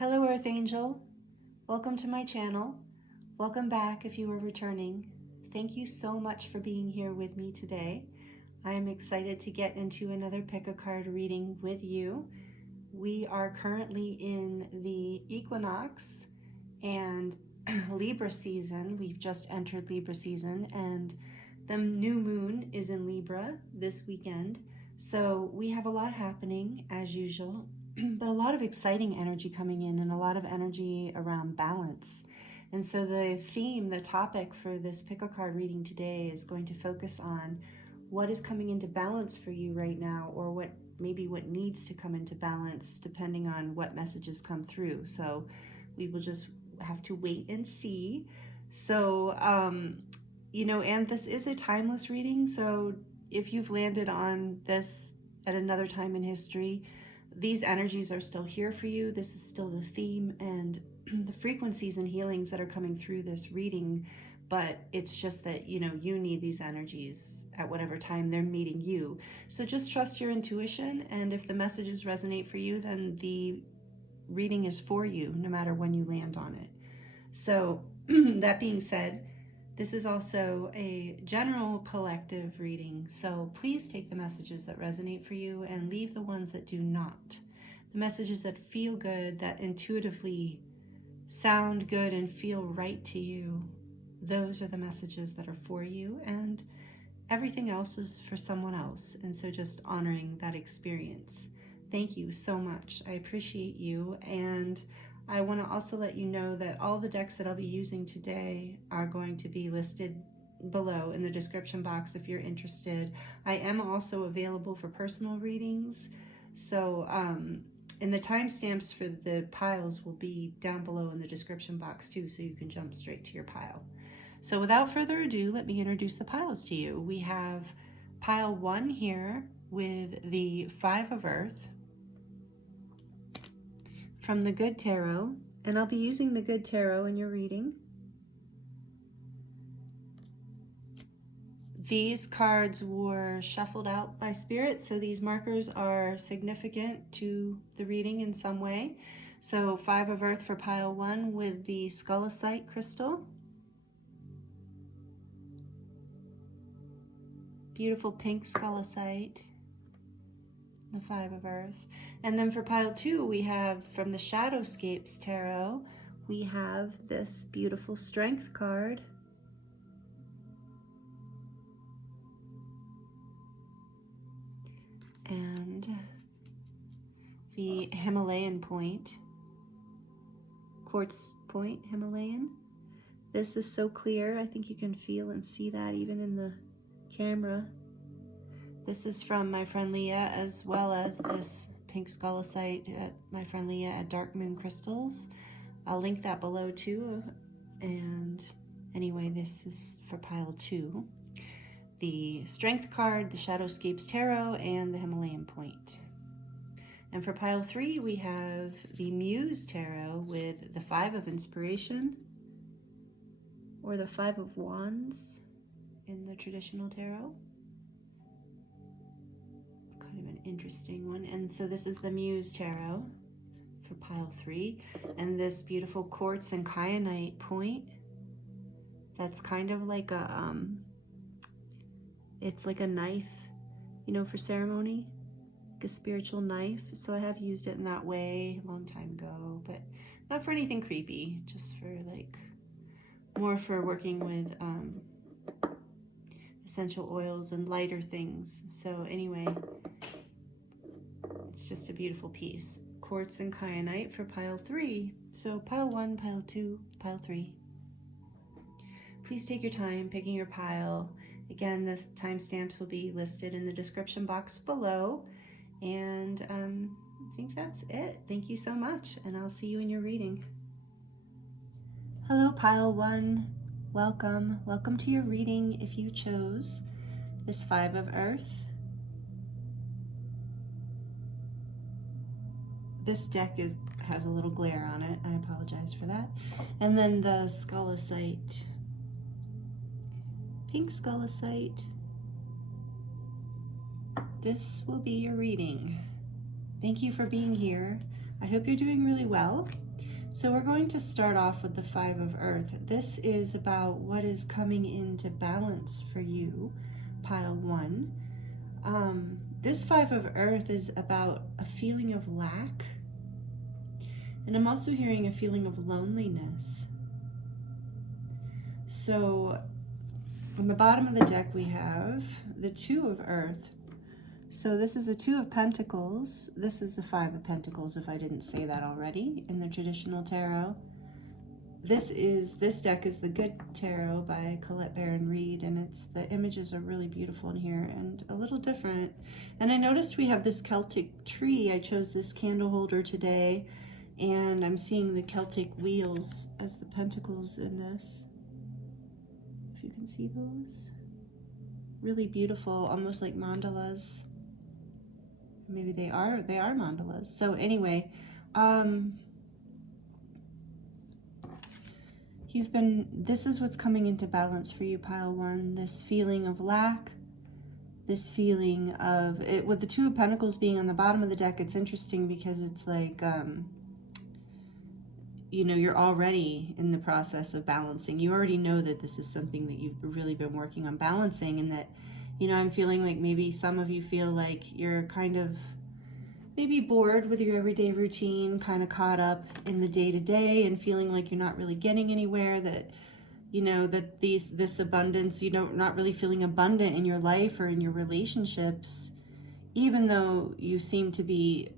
Hello Earth Angel, welcome to my channel. Welcome back if you are returning. Thank you so much for being here with me today. I am excited to get into another pick a card reading with you. We are currently in the Equinox and Libra season. We've just entered Libra season and the new moon is in Libra this weekend. So we have a lot happening as usual, but a lot of exciting energy coming in and a lot of energy around balance. And so the theme, the topic for this pick a card reading today is going to focus on what is coming into balance for you right now, or what needs to come into balance depending on what messages come through. So we will just have to wait and see. So, and this is a timeless reading. So if you've landed on this at another time in history, these energies are still here for you. This is still the theme and the frequencies and healings that are coming through this reading, but it's just that, you need these energies at whatever time they're meeting you. So just trust your intuition, and if the messages resonate for you, then the reading is for you, no matter when you land on it. So that being said, this is also a general collective reading, so please take the messages that resonate for you and leave the ones that do not. The messages that feel good, that intuitively sound good and feel right to you, those are the messages that are for you, and everything else is for someone else. And so just honoring that experience. Thank you so much. I appreciate you, and I want to also let you know that all the decks that I'll be using today are going to be listed below in the description box if you're interested. I am also available for personal readings, so and the timestamps for the piles will be down below in the description box too, so you can jump straight to your pile. So without further ado, let me introduce the piles to you. We have pile 1 here with the 5 of Earth from the Good Tarot, and I'll be using the Good Tarot in your reading. These cards were shuffled out by Spirit, so these markers are significant to the reading in some way. So 5 of Earth for pile 1 with the Skullicite crystal. Beautiful pink Skullicite, the 5 of Earth. And then for pile 2, we have from the Shadowscapes Tarot, we have this beautiful Strength card. And the Himalayan point, quartz point Himalayan. This is so clear, I think you can feel and see that even in the camera. This is from my friend Leah, as well as this pink Skullicite at my friend Leah at Dark Moon Crystals. I'll link that below too. And anyway, this is for pile 2. The Strength card, the Shadowscapes Tarot, and the Himalayan point. And for pile 3, we have the Muse Tarot with the 5 of Inspiration, or the 5 of Wands in the traditional tarot. It's kind of an interesting one. And so this is the Muse Tarot for pile 3. And this beautiful quartz and kyanite point, that's kind of like a, it's like a knife, for ceremony, like a spiritual knife. So I have used it in that way a long time ago, but not for anything creepy, just for more for working with essential oils and lighter things. So anyway, it's just a beautiful piece. Quartz and kyanite for pile 3. So pile 1, pile 2, pile 3. Please take your time picking your pile. Again, the timestamps will be listed in the description box below. And I think that's it. Thank you so much, and I'll see you in your reading. Hello, pile 1. Welcome. Welcome to your reading if you chose this 5 of Earth. This deck has a little glare on it. I apologize for that. And then the Skullicite. Pink Skullicite. This will be your reading. Thank you for being here. I hope you're doing really well. So we're going to start off with the Five of Earth. This is about what is coming into balance for you, pile 1. This Five of Earth is about a feeling of lack. And I'm also hearing a feeling of loneliness. So on the bottom of the deck we have the Two of Earth. So this is the Two of Pentacles. This is the Five of Pentacles, if I didn't say that already, in the traditional tarot. This deck is the Good Tarot by Colette Baron Reed, and the images are really beautiful in here and a little different. And I noticed we have this Celtic tree. I chose this candle holder today, and I'm seeing the Celtic wheels as the pentacles in this. If you can see those. Really beautiful, almost like mandalas. Maybe they are mandalas. So anyway, this is what's coming into balance for you, pile 1. This feeling of lack, this feeling of it, with the Two of Pentacles being on the bottom of the deck. It's interesting because it's like, you know, you're already in the process of balancing. You already know that this is something that you've really been working on balancing, and that, you know, I'm feeling like maybe some of you feel like you're kind of maybe bored with your everyday routine, kind of caught up in the day-to-day and feeling like you're not really getting anywhere, that, you know, that this abundance, you know, not really feeling abundant in your life or in your relationships, even though you seem to be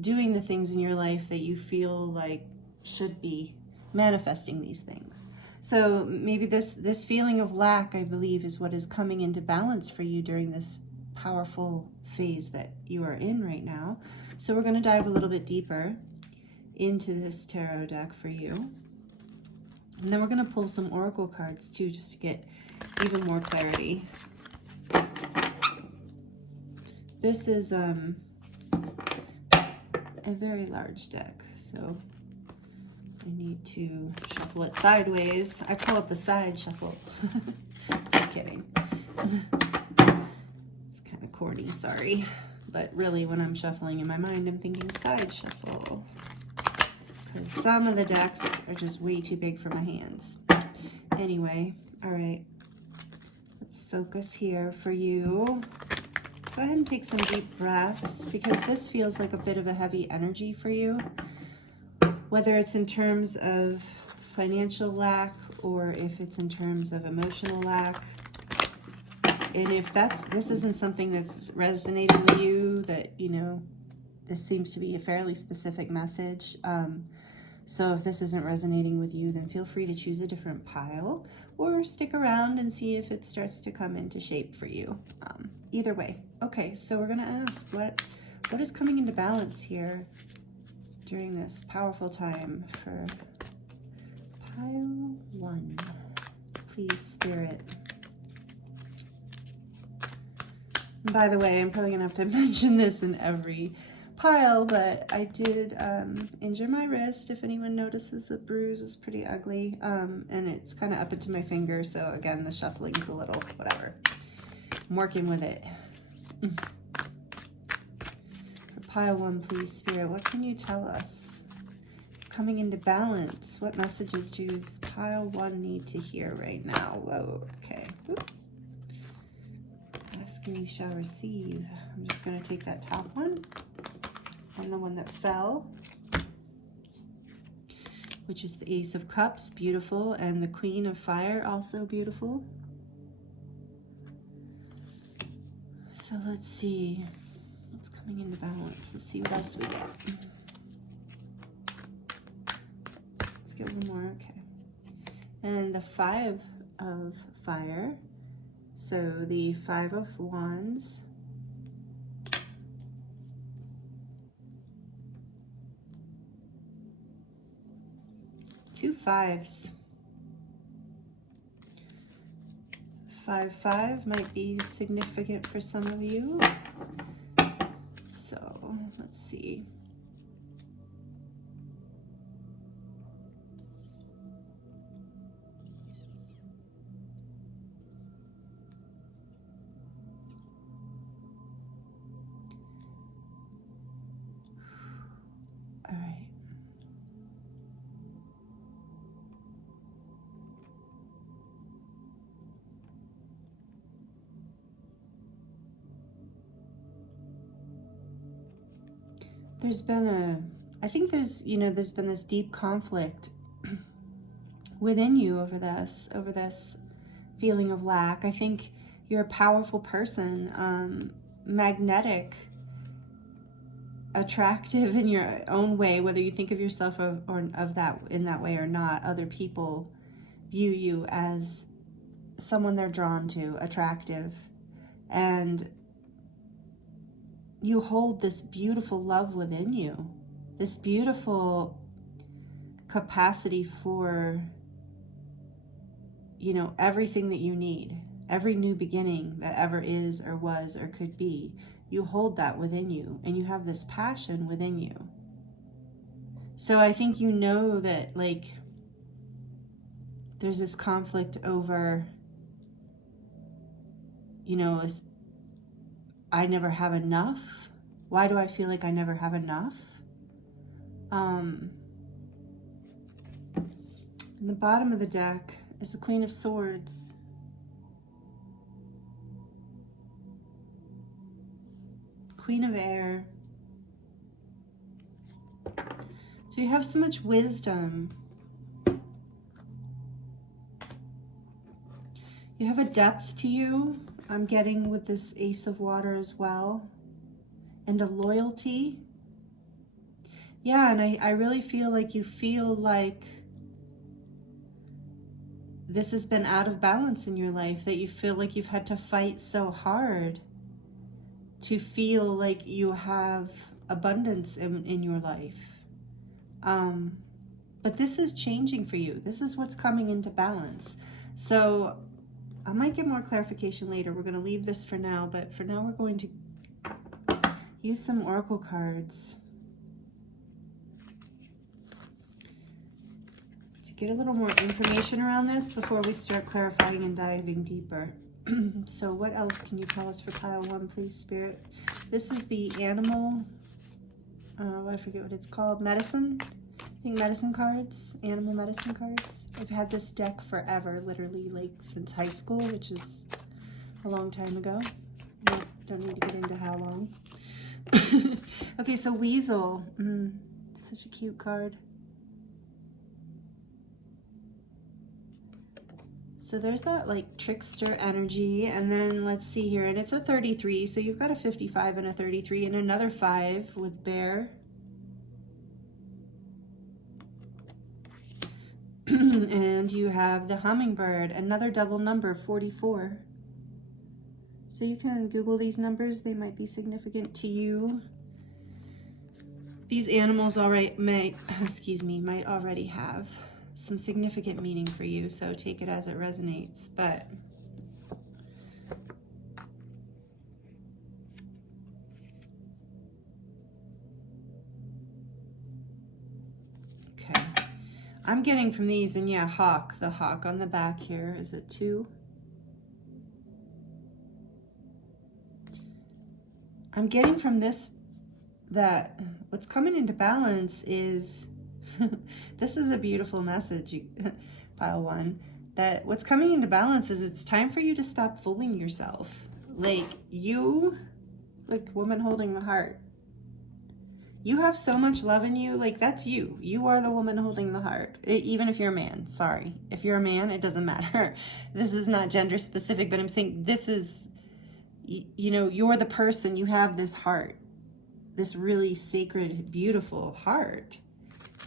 doing the things in your life that you feel like should be manifesting these things. So maybe this feeling of lack, I believe, is what is coming into balance for you during this powerful phase that you are in right now. So we're going to dive a little bit deeper into this tarot deck for you. And then we're going to pull some oracle cards too, just to get even more clarity. This is a very large deck, so I need to shuffle it sideways. I call it the side shuffle. Just kidding. It's kind of corny, sorry. But really, when I'm shuffling in my mind, I'm thinking side shuffle. Because some of the decks are just way too big for my hands. Anyway, all right. Let's focus here for you. Go ahead and take some deep breaths, because this feels like a bit of a heavy energy for you. Whether it's in terms of financial lack or if it's in terms of emotional lack. And if this isn't something that's resonating with you, that, you know, this seems to be a fairly specific message. So if this isn't resonating with you, then feel free to choose a different pile or stick around and see if it starts to come into shape for you. Either way. Okay, so we're gonna ask what is coming into balance here during this powerful time for pile 1. Please, Spirit. And by the way, I'm probably gonna have to mention this in every pile, but I did injure my wrist. If anyone notices, the bruise is pretty ugly, and it's kind of up into my finger, so again, the shuffling is a little whatever. I'm working with it. For pile 1, please, Spirit, what can you tell us? It's coming into balance. What messages does pile 1 need to hear right now? Whoa, okay, oops. Ask and you shall receive. I'm just going to take that top one and the one that fell, which is the Ace of Cups, beautiful, and the Queen of Fire, also beautiful. So let's see what's coming into balance. Let's see what else we get. Let's get one more, okay. And the Five of Fire. So the Five of Wands. Two fives. 5-5 might be significant for some of you. So let's see. All right. there's been I think there's, you know, there's been this deep conflict within you over this feeling of lack. I think you're a powerful person, magnetic, attractive in your own way, whether you think of yourself of that in that way or not. Other people view you as someone they're drawn to, attractive, and you hold this beautiful love within you, this beautiful capacity for, you know, everything that you need, every new beginning that ever is or was or could be. You hold that within you, and you have this passion within you. So I think you know that, like, there's this conflict over, you know, I never have enough. Why do I feel like I never have enough? In the bottom of the deck is the Queen of Swords. Queen of Air. So you have so much wisdom. You have a depth to you, I'm getting with this Ace of Water as well. And a loyalty. Yeah, and I really feel like you feel like this has been out of balance in your life, that you feel like you've had to fight so hard to feel like you have abundance in your life. But this is changing for you. This is what's coming into balance. So I might get more clarification later. We're going to leave this for now, but for now we're going to use some oracle cards to get a little more information around this before we start clarifying and diving deeper. So what else can you tell us for pile 1, please, Spirit? This is the animal, I forget what it's called, medicine. I think medicine cards, animal medicine cards. I've had this deck forever, literally like since high school, which is a long time ago. Don't need to get into how long. Okay, so Weasel, such a cute card. So there's that like trickster energy, and then let's see here, and it's a 33, so you've got a 55 and a 33 and another 5 with bear. And you have the hummingbird, another double number, 44. So you can Google these numbers, they might be significant to you. These animals might already have some significant meaning for you, so take it as it resonates. But okay, I'm getting from these, and yeah, hawk, the hawk on the back here, is it 2? I'm getting from this that what's coming into balance is this is a beautiful message, pile 1, that what's coming into balance is it's time for you to stop fooling yourself. Like you, like woman holding the heart, you have so much love in you. Like that's you. You are the woman holding the heart. Even if you're a man, sorry. If you're a man, it doesn't matter. This is not gender specific, but I'm saying this is, you know, you're the person, you have this heart, this really sacred, beautiful heart.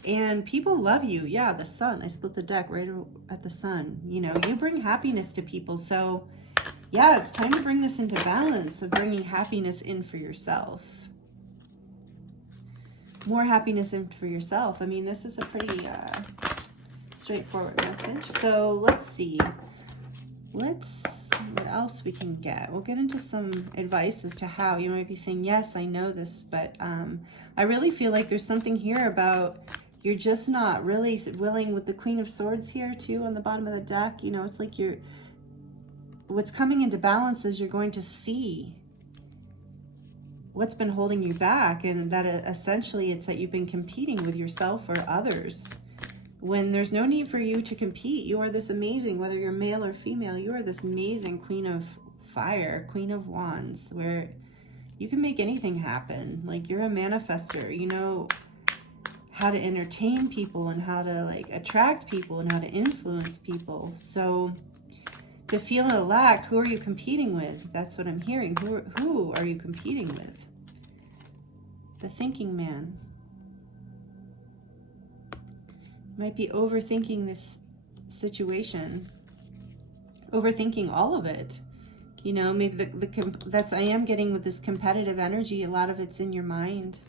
And people love you. Yeah, the sun. I split the deck right at the sun. You know, you bring happiness to people. So, yeah, it's time to bring this into balance of bringing happiness in for yourself. More happiness in for yourself. I mean, this is a pretty straightforward message. So, let's see. What else we can get. We'll get into some advice as to how. You might be saying, yes, I know this, but I really feel like there's something here about you're just not really willing with the Queen of Swords here too on the bottom of the deck. You know, it's like what's coming into balance is you're going to see what's been holding you back, and that essentially it's that you've been competing with yourself or others when there's no need for you to compete. You are this amazing, whether you're male or female, you are this amazing Queen of Fire, Queen of Wands, where you can make anything happen. Like, you're a manifester. You know how to entertain people and how to like attract people and how to influence people. So to feel a lack, who are you competing with? That's what I'm hearing. Who are you competing with? The thinking man. Might be overthinking this situation. Overthinking all of it. You know, maybe I am getting with this competitive energy, a lot of it's in your mind.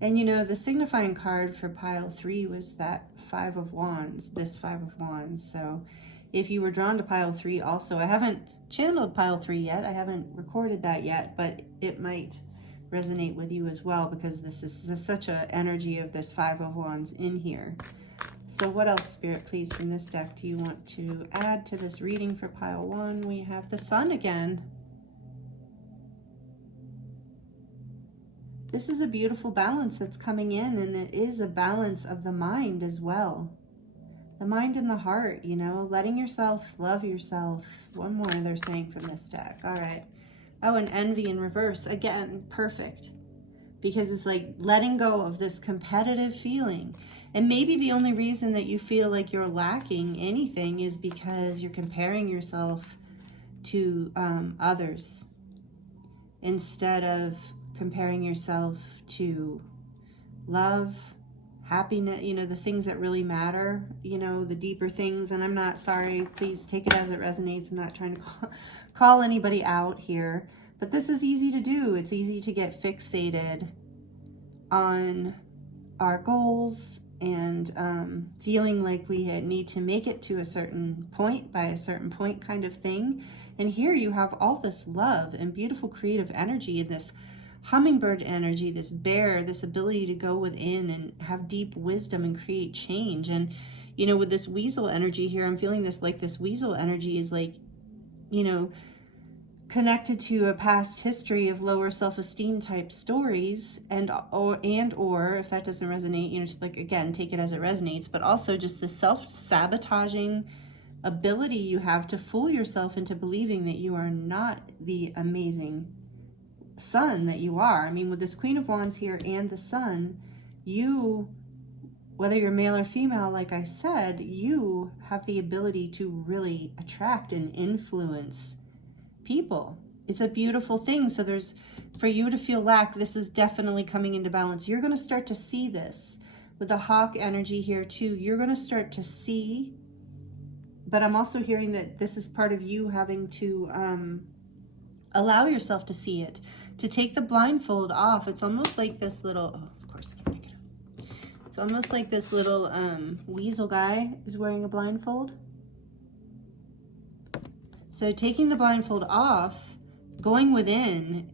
And you know, the signifying card for pile 3 was that 5 of Wands, this 5 of Wands. So if you were drawn to pile 3 also, I haven't channeled pile 3 yet, I haven't recorded that yet, but it might resonate with you as well, because this is such an energy of this 5 of Wands in here. So what else, Spirit, please, from this deck do you want to add to this reading for pile 1? We have the Sun again. This is a beautiful balance that's coming in, and it is a balance of the mind as well. The mind and the heart, you know, letting yourself love yourself. One more they're saying from this deck. All right. Oh, and envy in reverse. Again, perfect. Because it's like letting go of this competitive feeling. And maybe the only reason that you feel like you're lacking anything is because you're comparing yourself to others instead of comparing yourself to love, happiness, you know, the things that really matter, you know, the deeper things. And I'm not, sorry, please take it as it resonates. I'm not trying to call anybody out here, but this is easy to do. It's easy to get fixated on our goals and feeling like we need to make it to a certain point by a certain point kind of thing. And here you have all this love and beautiful creative energy and this hummingbird energy, this bear, this ability to go within and have deep wisdom and create change. And, you know, with this weasel energy here, I'm feeling this, like this weasel energy is like, you know, connected to a past history of lower self-esteem type stories, and or if that doesn't resonate, you know, like, again, take it as it resonates, but also just the self-sabotaging ability you have to fool yourself into believing that you are not the amazing sun that you are. I mean, with this Queen of Wands here and the Sun, you, whether you're male or female, like I said, you have the ability to really attract and influence people. It's a beautiful thing. So there's, for you to feel lack, this is definitely coming into balance. You're going to start to see this with the hawk energy here too. You're going to start to see, but I'm also hearing that this is part of you having to allow yourself to see it, to take the blindfold off. It's almost like this little, oh, of course I can't pick it up. It's almost like this little weasel guy is wearing a blindfold. So taking the blindfold off, going within,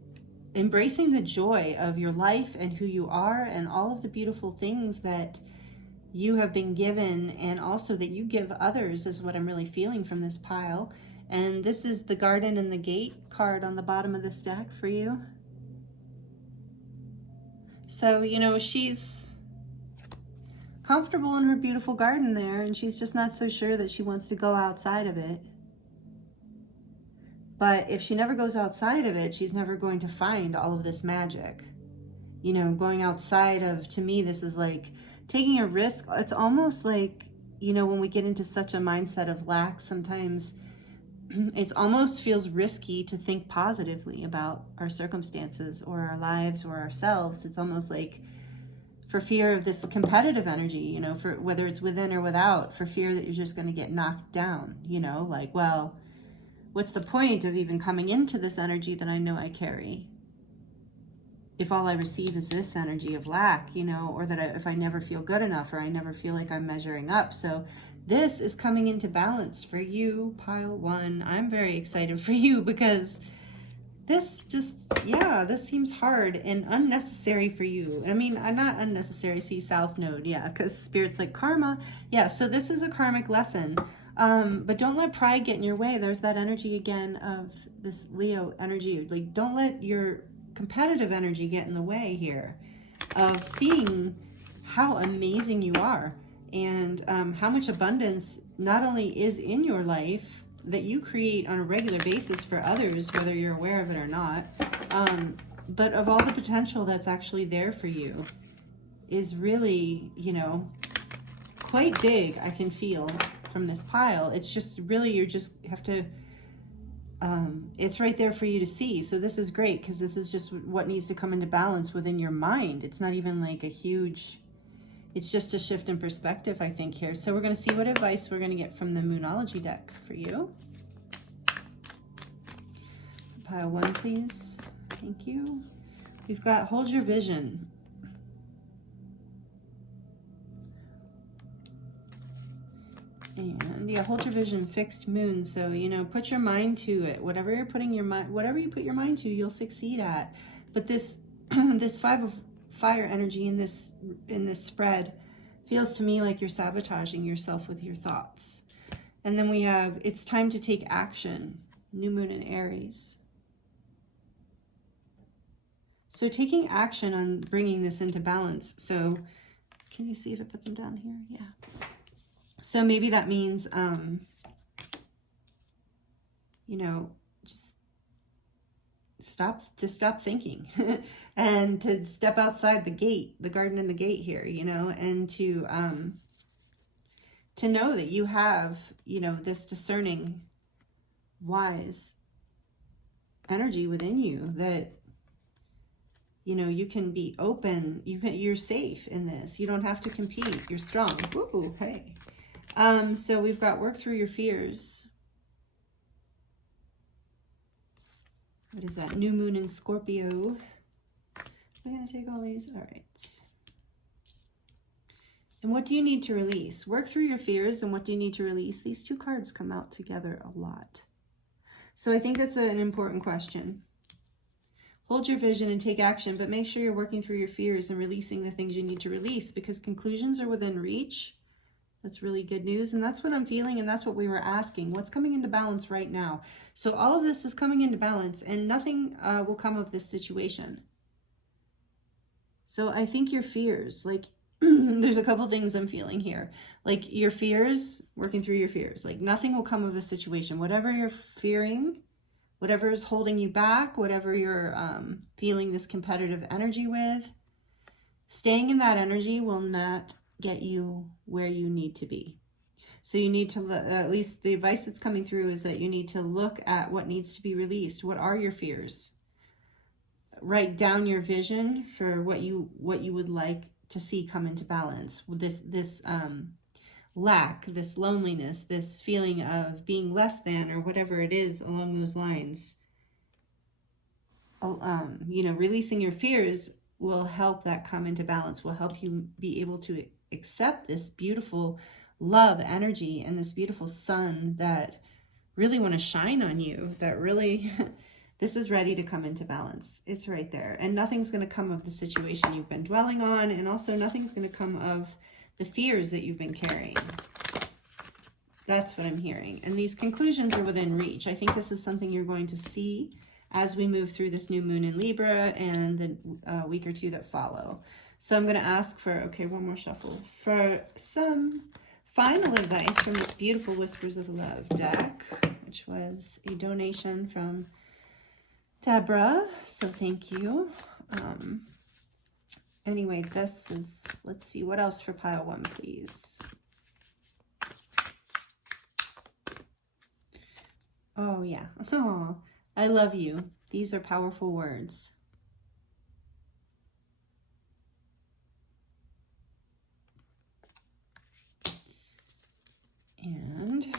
embracing the joy of your life and who you are and all of the beautiful things that you have been given and also that you give others is what I'm really feeling from this pile. And this is the Garden and the Gate card on the bottom of this deck for you. So, you know, she's comfortable in her beautiful garden there, and she's just not so sure that she wants to go outside of it. But if she never goes outside of it, she's never going to find all of this magic. You know, going outside of, to me, this is like taking a risk. It's almost like, you know, when we get into such a mindset of lack, sometimes it almost feels risky to think positively about our circumstances or our lives or ourselves. It's almost like for fear of this competitive energy, you know, for whether it's within or without, for fear that you're just going to get knocked down, you know, like, well, what's the point of even coming into this energy that I know I carry if all I receive is this energy of lack, you know, or that if I never feel good enough or I never feel like I'm measuring up. So this is coming into balance for you, pile 1. I'm very excited for you because this just, yeah, this seems hard and unnecessary for you. I mean, not unnecessary, see South Node, yeah, because Spirit's like karma. Yeah, so this is a karmic lesson. But don't let pride get in your way. There's that energy again of this Leo energy. Like, don't let your competitive energy get in the way here of seeing how amazing you are and how much abundance not only is in your life that you create on a regular basis for others, whether you're aware of it or not, but of all the potential that's actually there for you is really, you know, quite big. I can feel from this pile. It's just really, you just have to, it's right there for you to see. So this is great because this is just what needs to come into balance within your mind. It's not even like a huge, it's just a shift in perspective, I think, here. So we're going to see what advice we're going to get from the Moonology deck for you. Pile 1, please. Thank you. We've got hold your vision. And yeah, hold your vision, fixed moon. So, you know, put your mind to it. Whatever you're putting your mind, whatever you put your mind to, you'll succeed at. But this this 5 of fire energy in this spread feels to me like you're sabotaging yourself with your thoughts. And then we have, it's time to take action. New moon in Aries. So taking action on bringing this into balance. So can you see if I put them down here? Yeah. So maybe that means, you know, just stop thinking and to step outside the gate, the garden and the gate here, you know, and to know that you have, you know, this discerning, wise energy within you that, you know, you can be open, you're safe in this. You don't have to compete. You're strong. Woo, hey. So we've got work through your fears. What is that? New moon in Scorpio. I'm going to take all these. All right. And what do you need to release? Work through your fears, and what do you need to release? These two cards come out together a lot. So I think that's an important question. Hold your vision and take action, but make sure you're working through your fears and releasing the things you need to release, because conclusions are within reach. That's really good news. And that's what I'm feeling. And that's what we were asking. What's coming into balance right now? So all of this is coming into balance, and nothing will come of this situation. So I think your fears, like, there's a couple things I'm feeling here. Like your fears, working through your fears, like nothing will come of a situation. Whatever you're fearing, whatever is holding you back, whatever you're feeling this competitive energy with, staying in that energy will not get you where you need to be. So you need to, at least the advice that's coming through is that you need to look at what needs to be released. What are your fears? Write down your vision for what you would like to see come into balance. This lack, this loneliness, this feeling of being less than, or whatever it is along those lines. You know, releasing your fears will help that come into balance, will help you be able to accept this beautiful love energy and this beautiful sun that really want to shine on you, that really, this is ready to come into balance. It's right there. And nothing's going to come of the situation you've been dwelling on, and also nothing's going to come of the fears that you've been carrying. That's what I'm hearing. And these conclusions are within reach. I think this is something you're going to see as we move through this new moon in Libra and the week or two that follow. So I'm going to ask for, okay, one more shuffle, for some final advice from this beautiful Whispers of Love deck, which was a donation from Deborah. So thank you. Anyway, this is, let's see, what else for pile 1, please? Oh, yeah. Oh, I love you. These are powerful words. And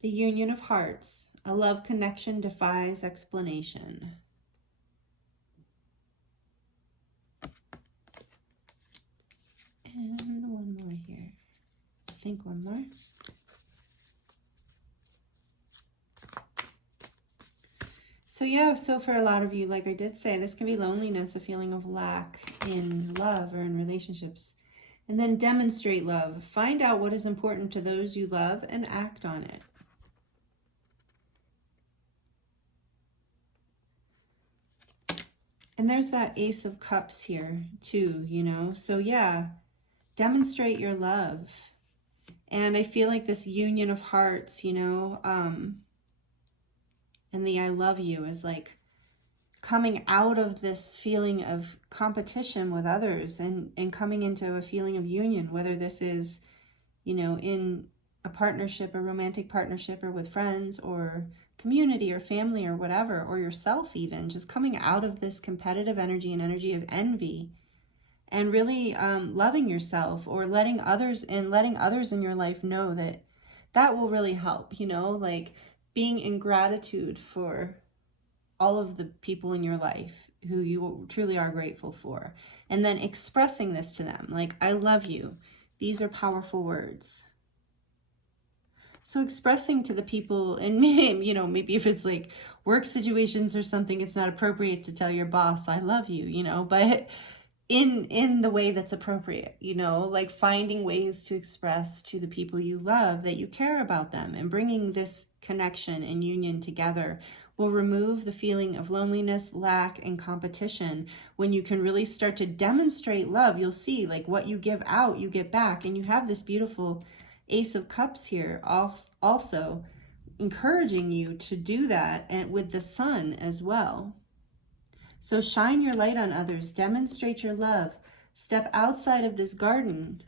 the union of hearts. A love connection defies explanation. And one more here. I think one more. So yeah, so for a lot of you, like I did say, this can be loneliness, a feeling of lack in love or in relationships. And then demonstrate love. Find out what is important to those you love and act on it. And there's that Ace of Cups here too, you know. So yeah, demonstrate your love. And I feel like this union of hearts, you know, and the I love you is like coming out of this feeling of competition with others and coming into a feeling of union, whether this is, you know, in a partnership, a romantic partnership, or with friends or community or family or whatever, or yourself even, just coming out of this competitive energy and energy of envy, and really loving yourself, or letting others in your life know that that will really help, you know, like being in gratitude for all of the people in your life who you truly are grateful for, and then expressing this to them, like, I love you. These are powerful words. So expressing to the people, and you know, maybe if it's like work situations or something, it's not appropriate to tell your boss, I love you, you know, but in the way that's appropriate, you know, like finding ways to express to the people you love that you care about them, and bringing this connection and union together will remove the feeling of loneliness, lack, and competition. When you can really start to demonstrate love, you'll see, like, what you give out, you get back. And you have this beautiful Ace of Cups here also encouraging you to do that, and with the Sun as well. So shine your light on others, demonstrate your love, step outside of this garden,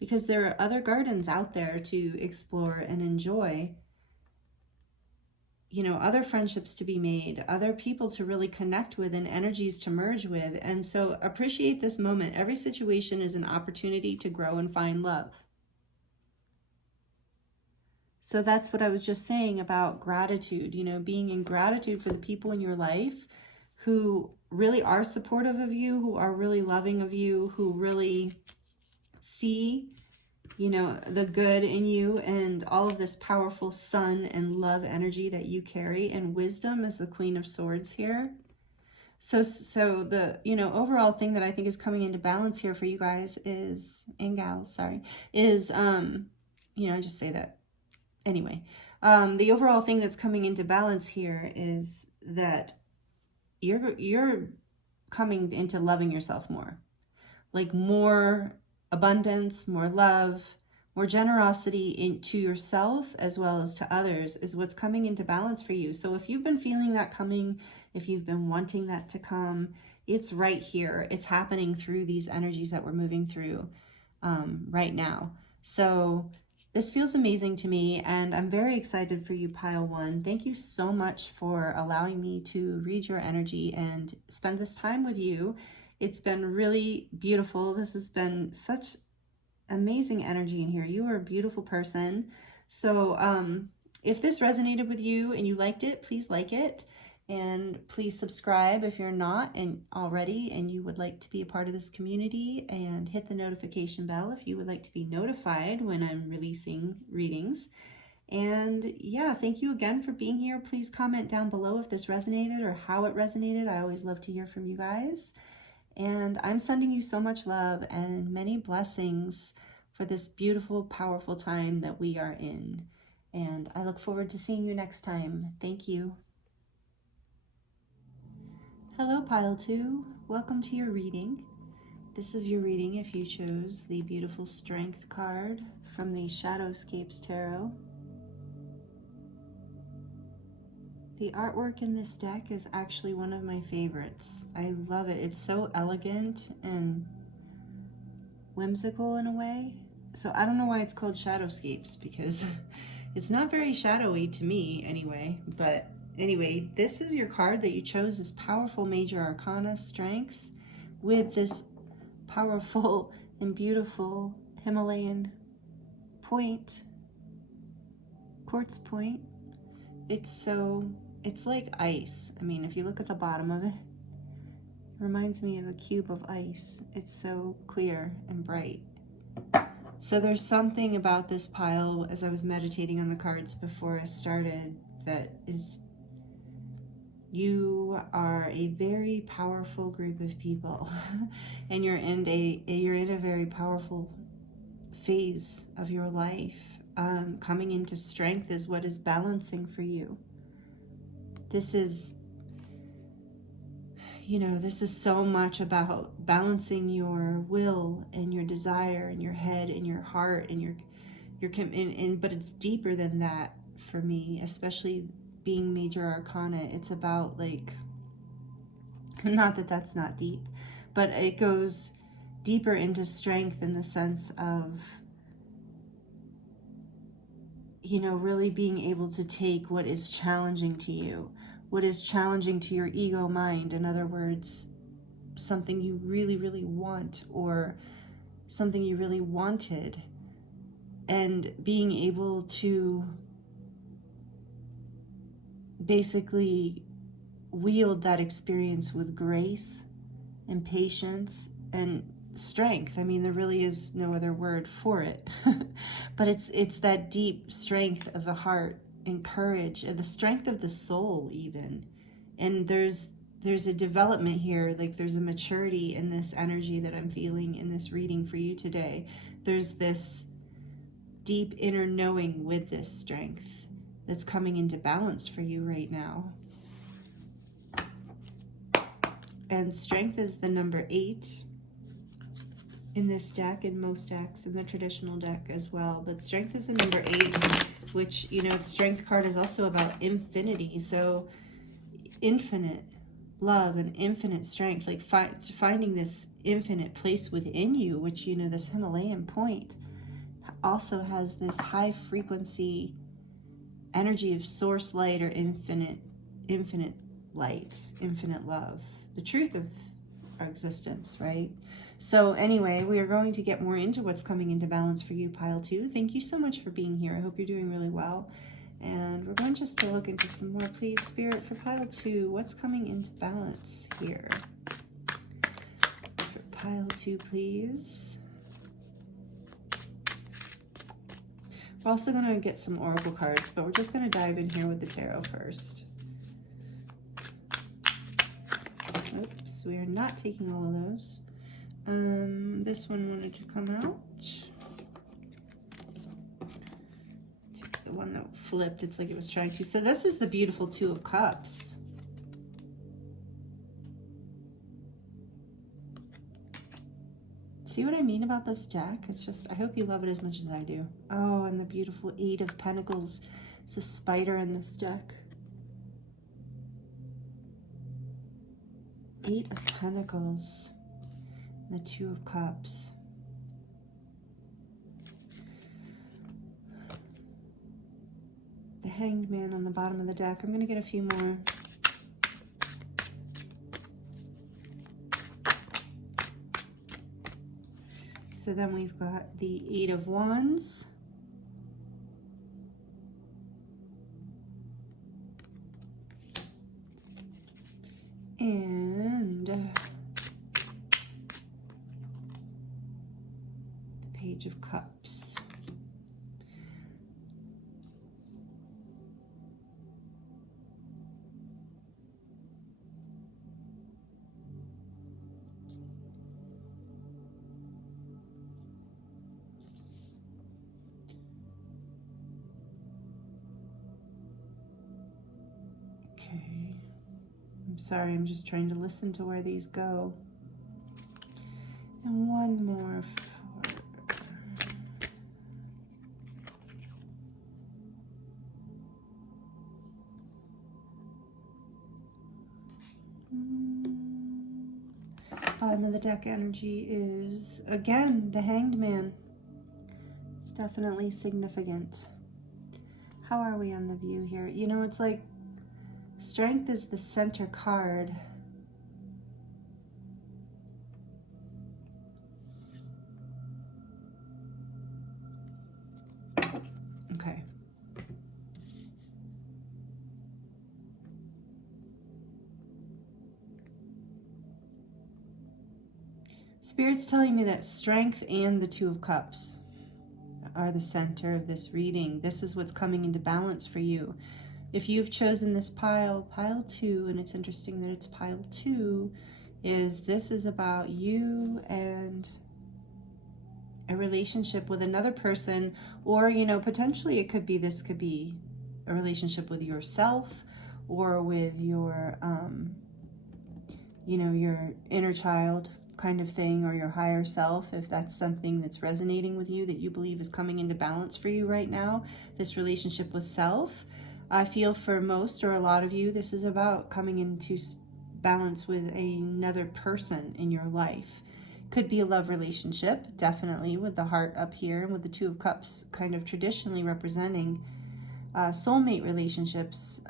because there are other gardens out there to explore and enjoy. You know, other friendships to be made, other people to really connect with, and energies to merge with. And so appreciate this moment. Every situation is an opportunity to grow and find love. So that's what I was just saying about gratitude, you know, being in gratitude for the people in your life who really are supportive of you, who are really loving of you, who really see, you know, the good in you, and all of this powerful sun and love energy that you carry. And wisdom is the Queen of Swords here. So the, you know, overall thing that I think is coming into balance here for you guys is, and gals, sorry, is, you know, I just say that anyway. The overall thing that's coming into balance here is that you're coming into loving yourself more, like more abundance, more love, more generosity into yourself as well as to others is what's coming into balance for you. So if you've been feeling that coming, if you've been wanting that to come, it's right here. It's happening through these energies that we're moving through right now. So this feels amazing to me, and I'm very excited for you, Pile 1. Thank you so much for allowing me to read your energy and spend this time with you. It's been really beautiful. This has been such amazing energy in here. You are a beautiful person. So if this resonated with you and you liked it, please like it. And please subscribe if you're not already and you would like to be a part of this community, and hit the notification bell if you would like to be notified when I'm releasing readings. And yeah, thank you again for being here. Please comment down below if this resonated or how it resonated. I always love to hear from you guys. And I'm sending you so much love and many blessings for this beautiful, powerful time that we are in. And I look forward to seeing you next time. Thank you. Hello, Pile 2. Welcome to your reading. This is your reading if you chose the beautiful Strength card from the Shadowscapes Tarot. The artwork in this deck is actually one of my favorites. I love it. It's so elegant and whimsical in a way. So I don't know why it's called Shadowscapes, because it's not very shadowy to me anyway. But anyway, this is your card that you chose, this powerful Major Arcana Strength, with this powerful and beautiful Himalayan point, quartz point. It's like ice. I mean, if you look at the bottom of it, it reminds me of a cube of ice. It's so clear and bright. So there's something about this pile, as I was meditating on the cards before I started, that is, you are a very powerful group of people, and you're in a very powerful phase of your life. Coming into strength is what is balancing for you. This is, you know, this is so much about balancing your will and your desire and your head and your heart and but it's deeper than that for me, especially being Major Arcana. It's about, like, Not that that's not deep, but it goes deeper into strength in the sense of, you know, really being able to take what is challenging to you, what is challenging to your ego mind. In other words, something you really, really want, or something you really wanted, and being able to basically wield that experience with grace and patience and strength. I mean, there really is no other word for it. But it's that deep strength of the heart and courage and the strength of the soul even. And there's a development here, like there's a maturity in this energy that I'm feeling in this reading for you today. There's this deep inner knowing with this strength that's coming into balance for you right now. And strength is the number 8 in this deck, in most decks, in the traditional deck as well. But strength is the number 8, which, you know, the strength card is also about infinity. So infinite love and infinite strength, like finding this infinite place within you, which, you know, this Himalayan point also has this high frequency energy of source light, or infinite light, infinite love, the truth of our existence, right? So anyway, we are going to get more into what's coming into balance for you, pile 2. Thank you so much for being here. I hope you're doing really well. And we're going just to look into some more, please, Spirit, for pile 2. What's coming into balance here? For pile 2, please. We're also going to get some oracle cards, but we're just going to dive in here with the tarot first. Oops, we are not taking all of those. This one wanted to come out. Take the one that flipped. It's like it was trying to. So this is the beautiful 2 of Cups. See what I mean about this deck? It's just, I hope you love it as much as I do. Oh, and the beautiful 8 of Pentacles. It's a spider in this deck. 8 of Pentacles. And the 2 of Cups. The Hanged Man on the bottom of the deck. I'm going to get a few more. So then we've got the 8 of Wands. And the Page of Cups. Sorry, I'm just trying to listen to where these go. And one more for... Bottom of the deck energy is, again, the Hanged Man. It's definitely significant. How are we on the view here? You know, it's like Strength is the center card. Okay. Spirit's telling me that Strength and the 2 of Cups are the center of this reading. This is what's coming into balance for you. If you've chosen this pile 2, and it's interesting that it's pile 2, this is about you and a relationship with another person, or, you know, potentially this could be a relationship with yourself, or with your, you know, your inner child kind of thing, or your higher self, if that's something that's resonating with you, that you believe is coming into balance for you right now, this relationship with self. I feel for most or a lot of you, this is about coming into balance with another person in your life. Could be a love relationship, definitely, with the heart up here, and with the Two of Cups kind of traditionally representing soulmate relationships.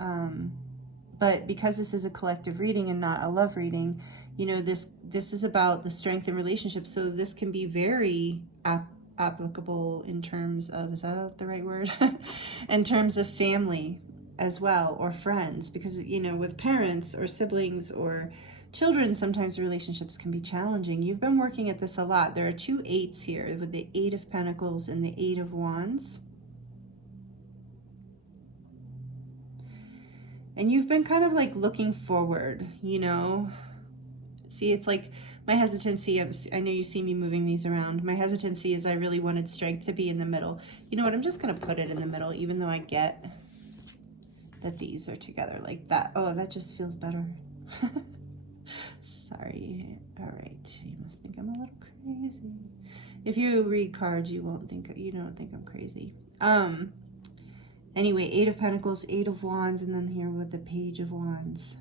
But because this is a collective reading and not a love reading, you know, this is about the strength in relationships. So this can be very applicable in terms of, is that the right word? In terms of family as well, or friends, because, you know, with parents or siblings or children, sometimes relationships can be challenging. You've been working at this a lot. There are 2 8s here with the 8 of Pentacles and the 8 of Wands. And you've been kind of like looking forward, you know. See, it's like my hesitancy, I know you see me moving these around. My hesitancy is I really wanted strength to be in the middle. You know what, I'm just going to put it in the middle, even though I get that these are together like that. Oh, that just feels better. Sorry. All right. You must think I'm a little crazy. If you read cards, you don't think I'm crazy. Anyway, 8 of Pentacles, 8 of Wands, and then here with the Page of Wands.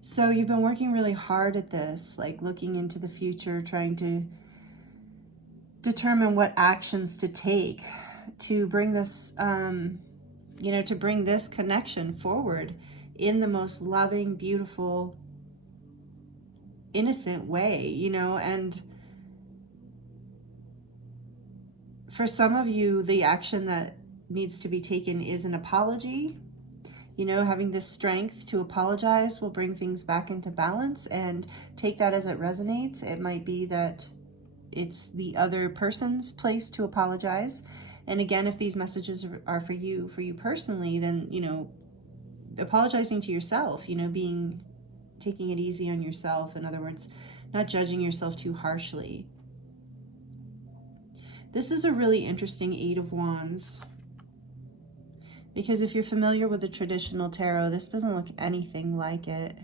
So you've been working really hard at this, like looking into the future, trying to determine what actions to take to bring this, you know, to bring this connection forward in the most loving, beautiful, innocent way, you know. And for some of you, the action that needs to be taken is an apology. You know, having this strength to apologize will bring things back into balance, and take that as it resonates. It might be that it's the other person's place to apologize. And again, if these messages are for you personally, then, you know, apologizing to yourself, you know, taking it easy on yourself. In other words, not judging yourself too harshly. This is a really interesting 8 of Wands. Because if you're familiar with the traditional tarot, this doesn't look anything like it.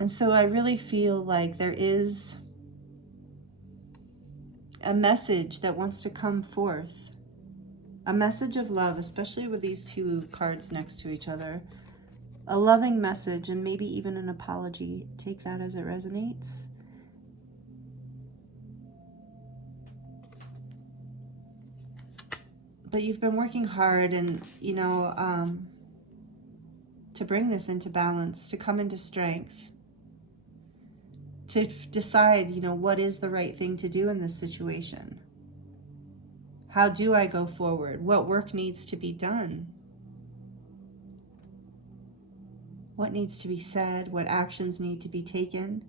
And so I really feel like there is a message that wants to come forth. A message of love, especially with these 2 cards next to each other. A loving message, and maybe even an apology. Take that as it resonates. But you've been working hard, and, you know, to bring this into balance, to come into strength, to decide, you know, what is the right thing to do in this situation. How do I go forward? What work needs to be done? What needs to be said? What actions need to be taken?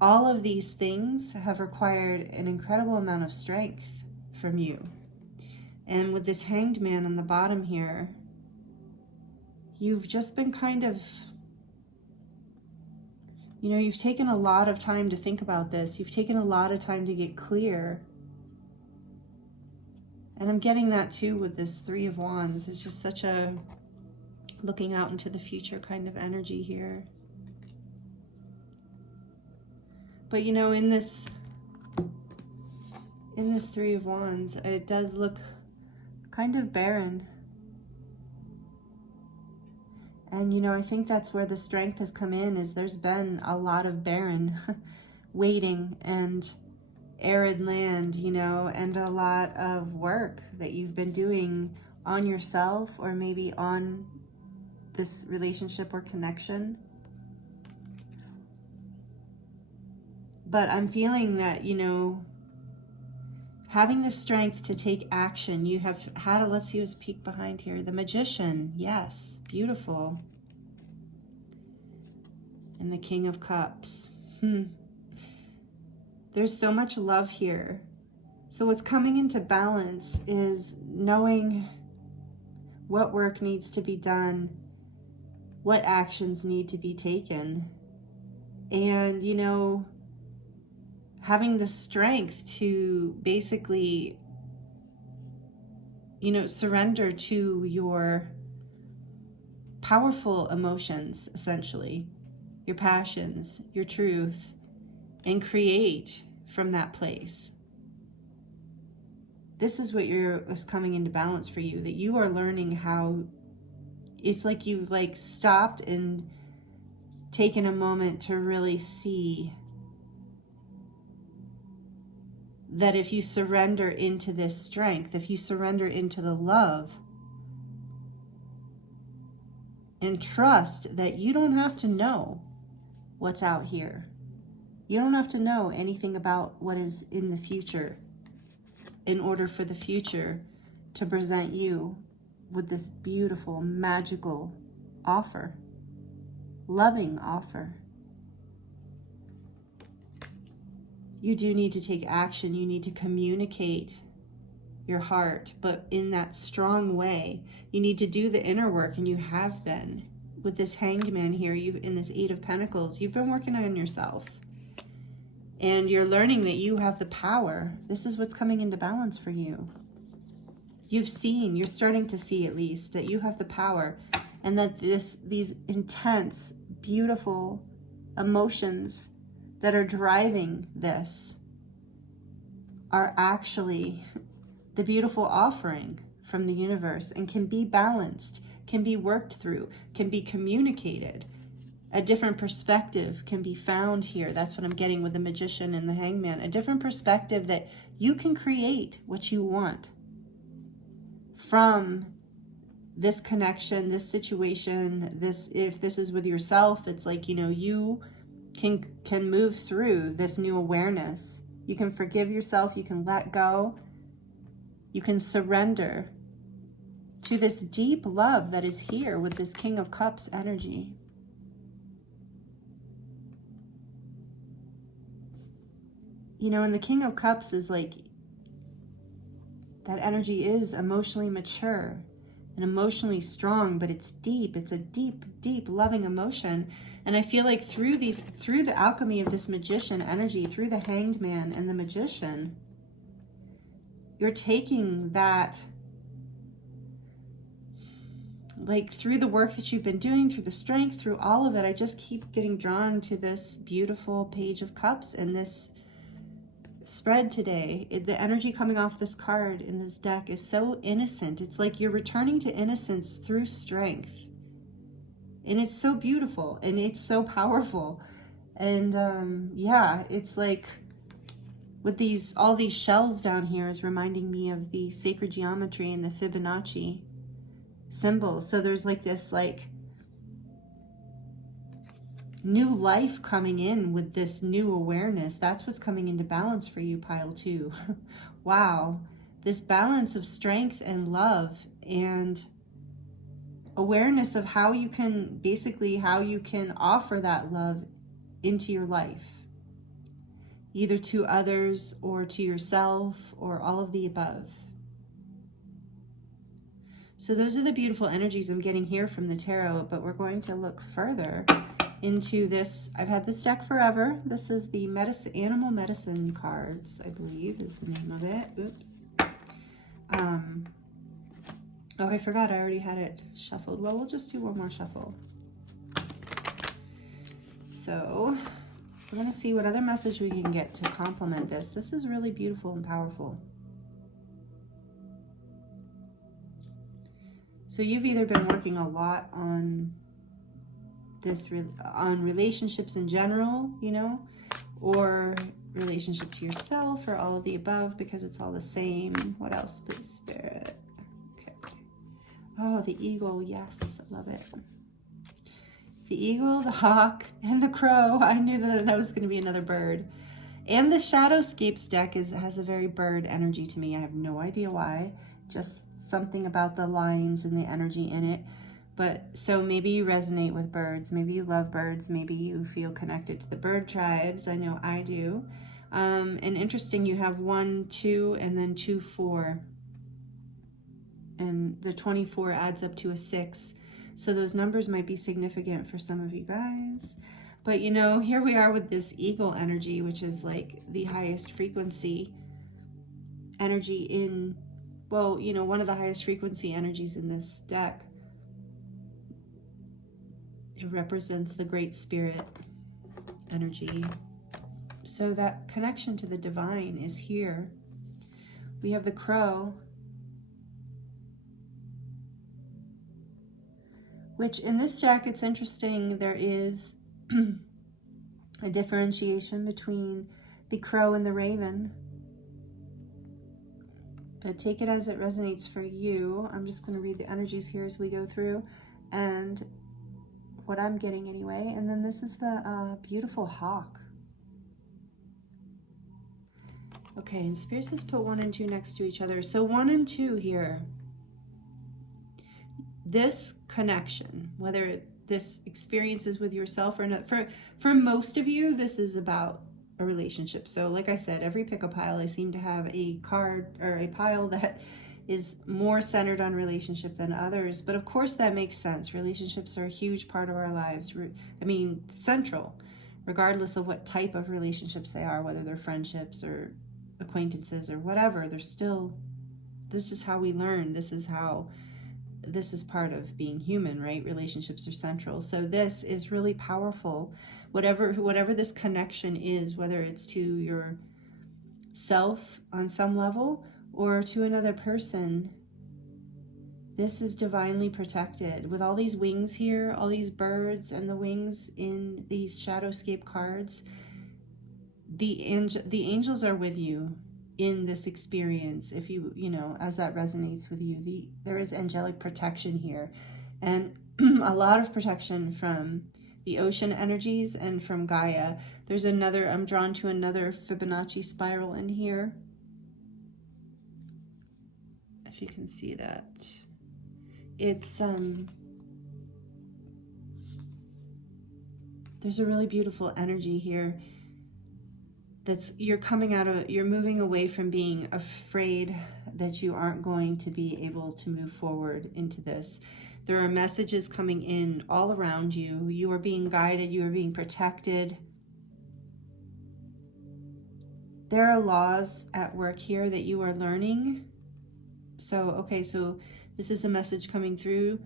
All of these things have required an incredible amount of strength from you. And with this Hanged Man on the bottom here, you've just been kind of, you know, you've taken a lot of time to think about this. You've taken a lot of time to get clear. And I'm getting that too with this 3 of Wands. It's just such a looking out into the future kind of energy here. But, you know, in this 3 of Wands, it does look kind of barren. And, you know, I think that's where the strength has come in, is there's been a lot of barren waiting and arid land, you know, and a lot of work that you've been doing on yourself, or maybe on this relationship or connection. But I'm feeling that, you know, having the strength to take action, you have had a, let's see who's peek behind here. The Magician, yes, beautiful. And the King of Cups. There's so much love here. So what's coming into balance is knowing what work needs to be done, what actions need to be taken, and, you know, having the strength to basically, you know, surrender to your powerful emotions, essentially, your passions, your truth, and create from that place. this is what is coming into balance for you, that you are learning how, it's like you've like stopped and taken a moment to really see that if you surrender into this strength, if you surrender into the love and trust that you don't have to know what's out here. You don't have to know anything about what is in the future in order for the future to present you with this beautiful, magical offer, loving offer. You do need to take action. You need to communicate your heart, but in that strong way. You need to do the inner work, and you have been. With this Hanged Man here, in this Eight of Pentacles, you've been working on yourself. And you're learning that you have the power. This is what's coming into balance for you. You're starting to see at least, that you have the power, and that these intense, beautiful emotions that are driving this are actually the beautiful offering from the universe, and can be balanced, can be worked through, can be communicated. A different perspective can be found here. That's what I'm getting with the Magician and the Hangman. A different perspective that you can create what you want from this connection, this situation, if this is with yourself, it's like, you can move through this new awareness. You can forgive yourself, you can let go, you can surrender to this deep love that is here with this King of Cups energy. And the King of Cups is like, that energy is emotionally mature and emotionally strong, but it's deep. It's a deep, deep loving emotion. And I feel like through the alchemy of this Magician energy, through the Hanged Man and the Magician, you're taking that, like through the work that you've been doing, through the strength, through all of it, I just keep getting drawn to this beautiful Page of Cups and this spread today. The energy coming off this card in this deck is so innocent. It's like you're returning to innocence through strength. And it's so beautiful and it's so powerful. And yeah, it's like with all these shells down here is reminding me of the sacred geometry and the Fibonacci symbols. So there's like this new life coming in with this new awareness. That's what's coming into balance for you, pile 2. Wow. This balance of strength and love and awareness of how you can offer that love into your life, either to others or to yourself or all of the above. So those are the beautiful energies I'm getting here from the tarot, but we're going to look further into this. I've had this deck forever. This is the Animal Medicine cards, I believe is the name of it. Oops. Oh, I forgot I already had it shuffled. Well, we'll just do one more shuffle. So we're going to see what other message we can get to complement this. This is really beautiful and powerful. So you've either been working a lot on on relationships in general, or relationship to yourself, or all of the above, because it's all the same. What else, please, Spirit? Okay. Oh, the eagle. Yes, I love it. The eagle, the hawk, and the crow. I knew that was going to be another bird. And the Shadowscapes deck has a very bird energy to me. I have no idea why. Just something about the lines and the energy in it. But so maybe you resonate with birds, maybe you love birds, maybe you feel connected to the bird tribes. I know I do. And interesting, you have 1, 2, and then 2, 4. And the 24 adds up to a 6. So those numbers might be significant for some of you guys. But here we are with this eagle energy, which is like the highest frequency energy in, well, one of the highest frequency energies in this deck. It represents the Great Spirit energy. So that connection to the divine is here We have the Crow, which in this deck, it's interesting, there is a differentiation between the Crow and the Raven. But take it as it resonates for you. I'm just going to read the energies here as we go through, and what I'm getting anyway. And then this is the beautiful hawk. Okay, and Spirit says put 1 and 2 next to each other. So 1 and 2 here. This connection, whether this experience is with yourself or not, for most of you, this is about a relationship. So like I said, every pick-a-pile, I seem to have a card or a pile that is more centered on relationship than others. But of course that makes sense. Relationships are a huge part of our lives. I mean, central, regardless of what type of relationships they are, whether they're friendships or acquaintances or whatever, they're still, this is how we learn. This is part of being human, right? Relationships are central. So this is really powerful. Whatever this connection is, whether it's to yourself on some level or to another person, this is divinely protected. With all these wings here, all these birds and the wings in these Shadowscape cards, the angels are with you in this experience. If you know, as that resonates with you, there is angelic protection here, and a lot of protection from the ocean energies and from Gaia. There's another, I'm drawn to another Fibonacci spiral in here. If you can see that. It's, there's a really beautiful energy here. You're moving away from being afraid that you aren't going to be able to move forward into this. There are messages coming in all around you. You are being guided. You are being protected. There are laws at work here that you are learning. So, okay, so this is a message coming through.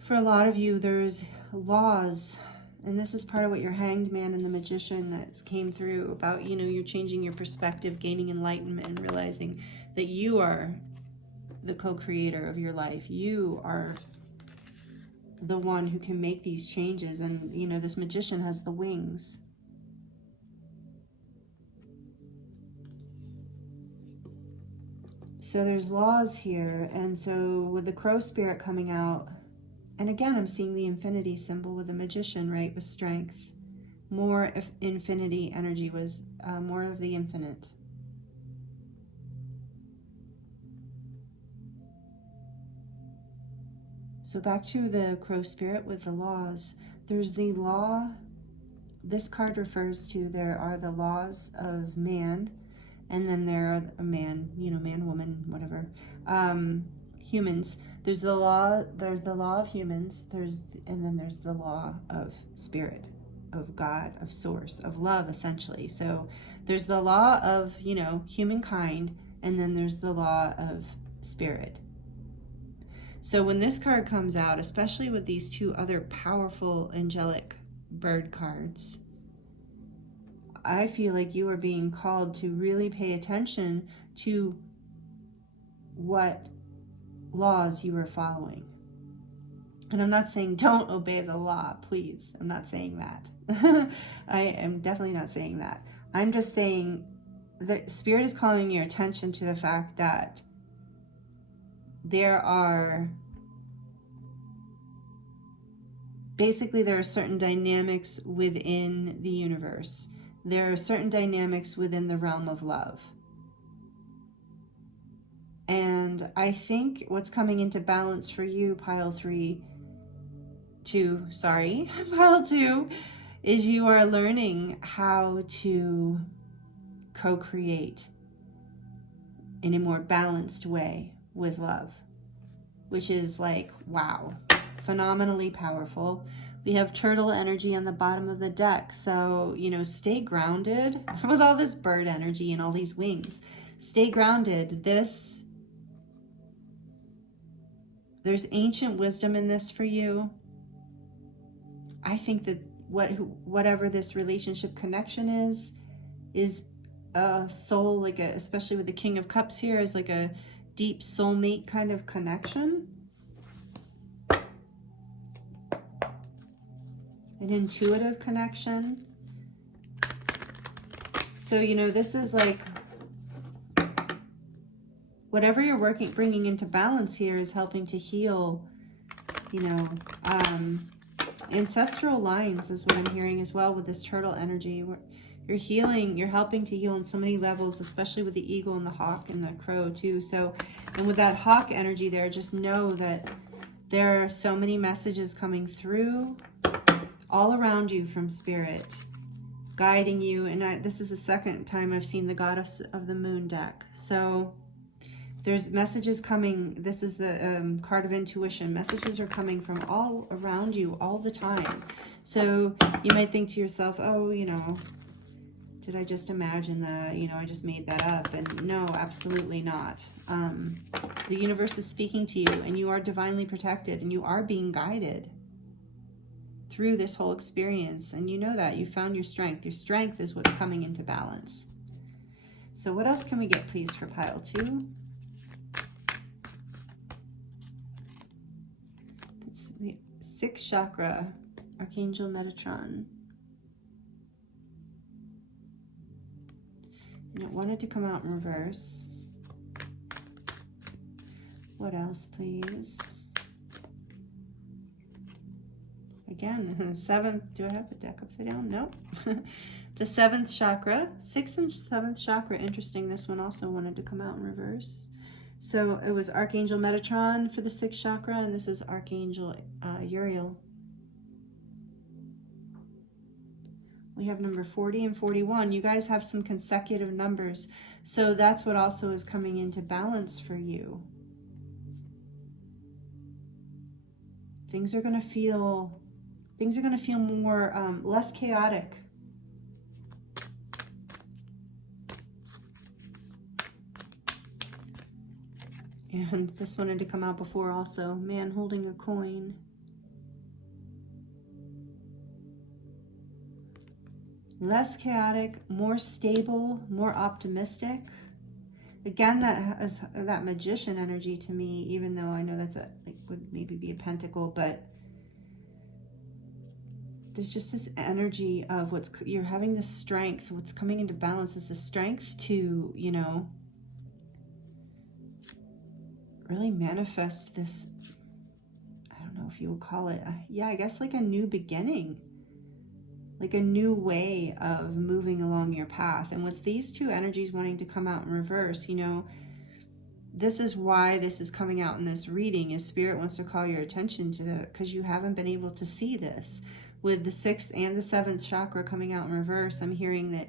For a lot of you, there's laws. And this is part of what your Hanged Man and the Magician that came through about, you know, you're changing your perspective, gaining enlightenment, and realizing that you are the co-creator of your life. You are the one who can make these changes. And, you know, this Magician has the wings. So there's laws here. And so with the Crow spirit coming out, and again, I'm seeing the infinity symbol with the Magician, right, with strength. More infinity energy was more of the infinite. So back to the Crow spirit with the laws. There's the law. This card refers to, there are the laws of man, and then there are a man, you know, man, woman, whatever. Humans. There's the law of humans, and then there's the law of spirit, of God, of source, of love, essentially. So there's the law of, you know, humankind, and then there's the law of spirit. So when this card comes out, especially with these two other powerful angelic bird cards, I feel like you are being called to really pay attention to what laws you are following. And I'm not saying don't obey the law, please. I'm not saying that. I am definitely not saying that. I'm just saying that Spirit is calling your attention to the fact that there are certain dynamics within the universe. There are certain dynamics within the realm of love. And I think what's coming into balance for you, pile 2, is you are learning how to co-create in a more balanced way with love, which is like, wow, phenomenally powerful. We have turtle energy on the bottom of the deck. So, you know, stay grounded with all this bird energy and all these wings. Stay grounded. There's ancient wisdom in this for you. I think that whatever this relationship connection is a soul, like a, especially with the King of Cups here, is like a deep soulmate kind of connection. An intuitive connection. So, you know, this is like whatever you're bringing into balance here is helping to heal, you know, ancestral lines is what I'm hearing as well with this turtle energy. You're healing, you're helping to heal on so many levels, especially with the eagle and the hawk and the crow too. So, and with that hawk energy there, just know that there are so many messages coming through all around you from Spirit, guiding you. And this is the second time I've seen the Goddess of the Moon deck. So there's messages coming. This is the card of intuition. Messages are coming from all around you all the time. So you might think to yourself, oh, you know, did I just imagine that? You know, I just made that up. And no, absolutely not. The universe is speaking to you, and you are divinely protected, and you are being guided through this whole experience. And you know that. You found your strength. Your strength is what's coming into balance. So what else can we get, please, for pile 2? It's the 6th chakra, Archangel Metatron. And it wanted to come out in reverse. What else, please? Again, 7th. Do I have the deck upside down? No. The 7th chakra, 6th and 7th chakra. Interesting. This one also wanted to come out in reverse. So it was Archangel Metatron for the 6th chakra, and this is Archangel Uriel. We have number 40 and 41. You guys have some consecutive numbers. So that's what also is coming into balance for you. Things are going to feel more, less chaotic. And this wanted to come out before also. Man holding a coin. Less chaotic, more stable, more optimistic. Again, that has that magician energy to me, even though I know that's would maybe be a pentacle, but there's just this energy of you're having this strength. What's coming into balance is the strength to, you know, really manifest this, I don't know if you would call it, yeah, I guess like a new beginning, like a new way of moving along your path. And with these two energies wanting to come out in reverse, you know, this is why this is coming out in this reading, is Spirit wants to call your attention to that, because you haven't been able to see this. With the 6th and the 7th chakra coming out in reverse, I'm hearing that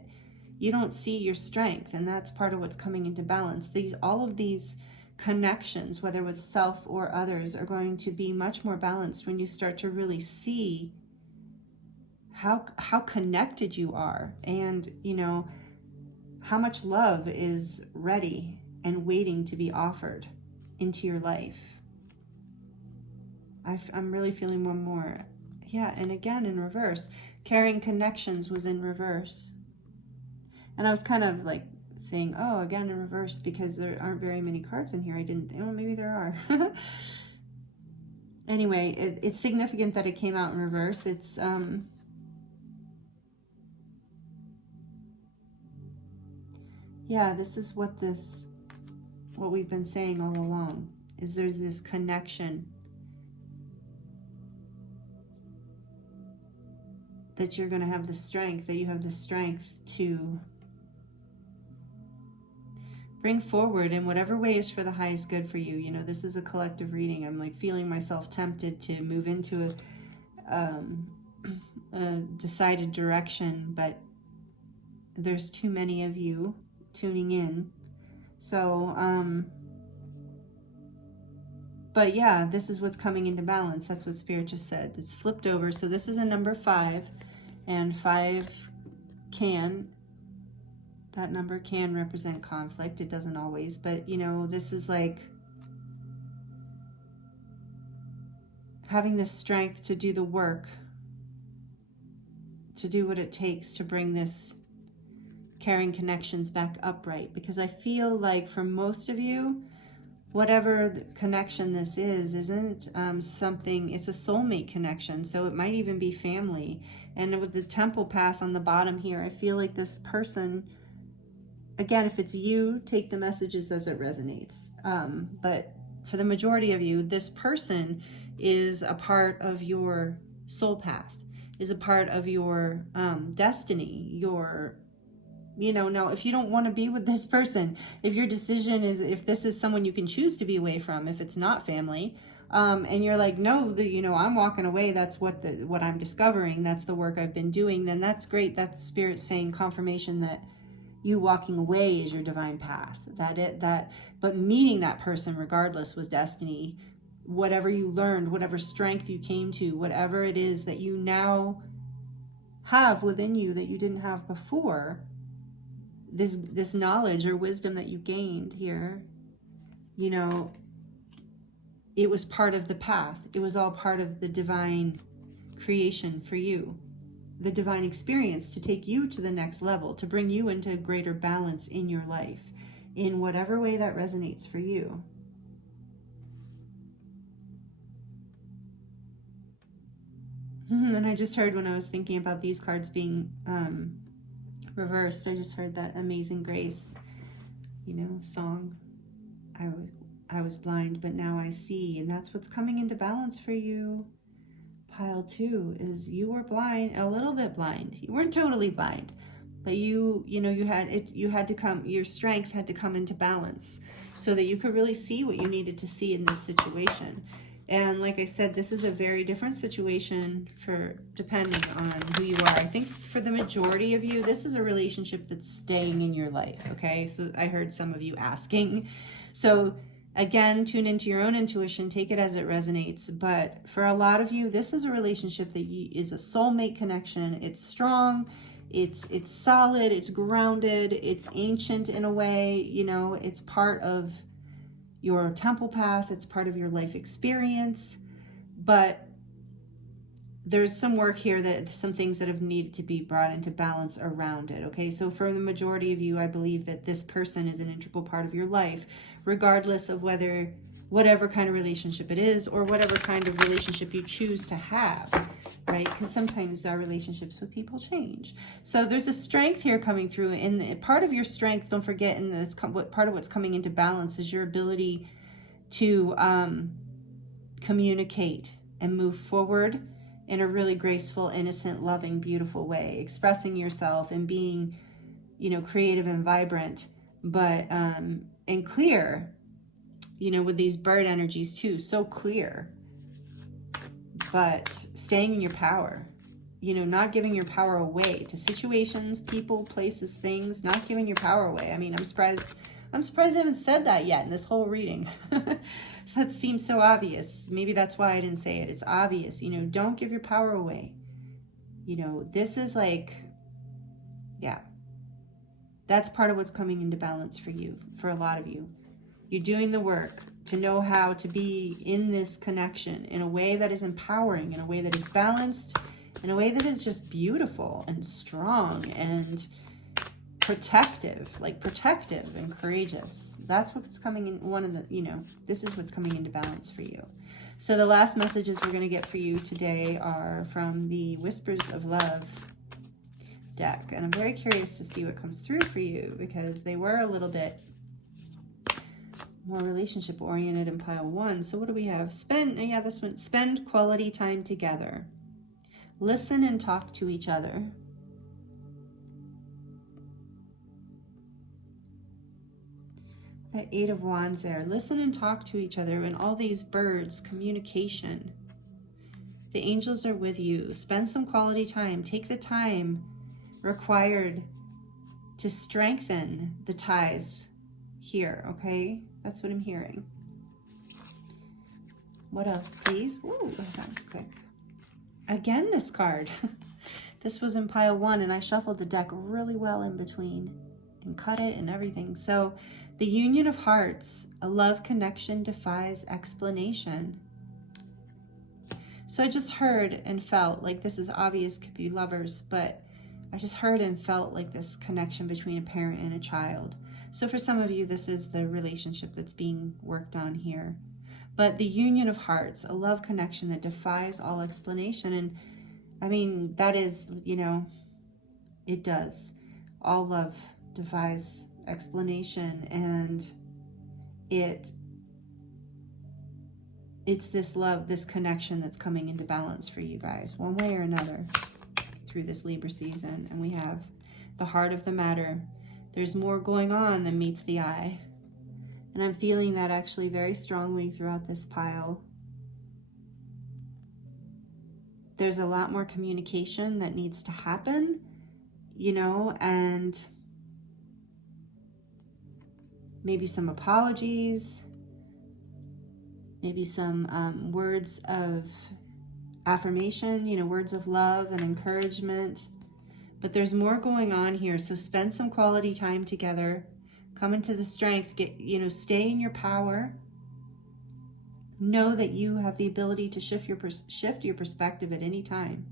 you don't see your strength, and that's part of what's coming into balance. All of these connections, whether with self or others, are going to be much more balanced when you start to really see how connected you are, and, you know, how much love is ready and waiting to be offered into your life. I'm really feeling one more. Yeah, and again in reverse. Carrying connections was in reverse. And I was kind of like saying, oh, again in reverse, because there aren't very many cards in here. I didn't, well, maybe there are. Anyway, it's significant that it came out in reverse. It's, yeah, this is what we've been saying all along, is there's this connection that you're going to have the strength, that you have the strength to bring forward in whatever way is for the highest good for you. You know, this is a collective reading. I'm like feeling myself tempted to move into a decided direction, but there's too many of you tuning in. So, but yeah, this is what's coming into balance. That's what Spirit just said. It's flipped over. So this is a number 5, and 5 that number can represent conflict. It doesn't always, but you know, this is like having the strength to do the work, to do what it takes to bring this carrying connections back upright, because I feel like for most of you, whatever the connection this is, isn't something, it's a soulmate connection. So it might even be family. And with the temple path on the bottom here, I feel like this person, again, if it's you, take the messages as it resonates. But for the majority of you, this person is a part of your soul path, is a part of your destiny, your, you know, now if you don't want to be with this person, if your decision is, if this is someone you can choose to be away from, if it's not family, and you're like, no, you know, I'm walking away, that's what I'm discovering, that's the work I've been doing, then that's great. That's spirit saying confirmation that you walking away is your divine path. But meeting that person regardless was destiny. Whatever you learned, whatever strength you came to, whatever it is that you now have within you that you didn't have before, this knowledge or wisdom that you gained here, you know, it was part of the path. It was all part of the divine creation for you, the divine experience to take you to the next level, to bring you into a greater balance in your life, in whatever way that resonates for you. And I just heard, when I was thinking about these cards being reversed, I just heard that Amazing Grace, you know, song. I was blind, but now I see. And that's what's coming into balance for you. Pile 2 is you were blind, a little bit blind. You weren't totally blind, but you know, your strength had to come into balance so that you could really see what you needed to see in this situation. And like I said, this is a very different situation for depending on who you are. I think for the majority of you, this is a relationship that's staying in your life, okay? So I heard some of you asking. So again, tune into your own intuition, take it as it resonates. But for a lot of you, this is a relationship that is a soulmate connection. It's strong, it's solid, it's grounded, it's ancient in a way, you know, it's part of your temple path, it's part of your life experience, but there's some work here, that some things that have needed to be brought into balance around it, okay? So for the majority of you, I believe that this person is an integral part of your life, regardless of whatever kind of relationship it is, or whatever kind of relationship you choose to have, right? Because sometimes our relationships with people change. So there's a strength here coming through, and part of your strength, don't forget, and it's part of what's coming into balance is your ability to communicate and move forward in a really graceful, innocent, loving, beautiful way, expressing yourself and being, you know, creative and vibrant, but and clear, you know, with these bird energies too, so clear, but staying in your power, you know, not giving your power away to situations, people, places, things, not giving your power away. I mean, I'm surprised I haven't said that yet in this whole reading. That seems so obvious. Maybe that's why I didn't say it. It's obvious, you know, don't give your power away. You know, this is like, yeah, that's part of what's coming into balance for you, for a lot of you. You're doing the work to know how to be in this connection in a way that is empowering, in a way that is balanced, in a way that is just beautiful and strong and protective and courageous. That's what's coming in, you know, this is what's coming into balance for you. So the last messages we're going to get for you today are from the Whispers of Love deck. And I'm very curious to see what comes through for you, because they were a little bit more relationship oriented in pile 1. So what do we have? Spend quality time together. Listen and talk to each other. That 8 of Wands there. Listen and talk to each other. And all these birds, communication. The angels are with you. Spend some quality time. Take the time required to strengthen the ties here, okay? That's what I'm hearing. What else, please? Ooh, that was quick. Again, this card. This was in pile 1, and I shuffled the deck really well in between and cut it and everything. So the union of hearts, a love connection defies explanation. So I just heard and felt like this is obvious, could be lovers, but I just heard and felt like this connection between a parent and a child. So for some of you, this is the relationship that's being worked on here. But the union of hearts, a love connection that defies all explanation. And I mean, that is, you know, it does. All love defies explanation, and it's this love, this connection that's coming into balance for you guys, one way or another, through this Libra season. And we have the heart of the matter. There's more going on than meets the eye. And I'm feeling that actually very strongly throughout this pile. There's a lot more communication that needs to happen, you know, and maybe some apologies, maybe some words of affirmation, you know, words of love and encouragement. But there's more going on here. So spend some quality time together. Come into the strength. Stay in your power. Know that you have the ability to shift your perspective at any time,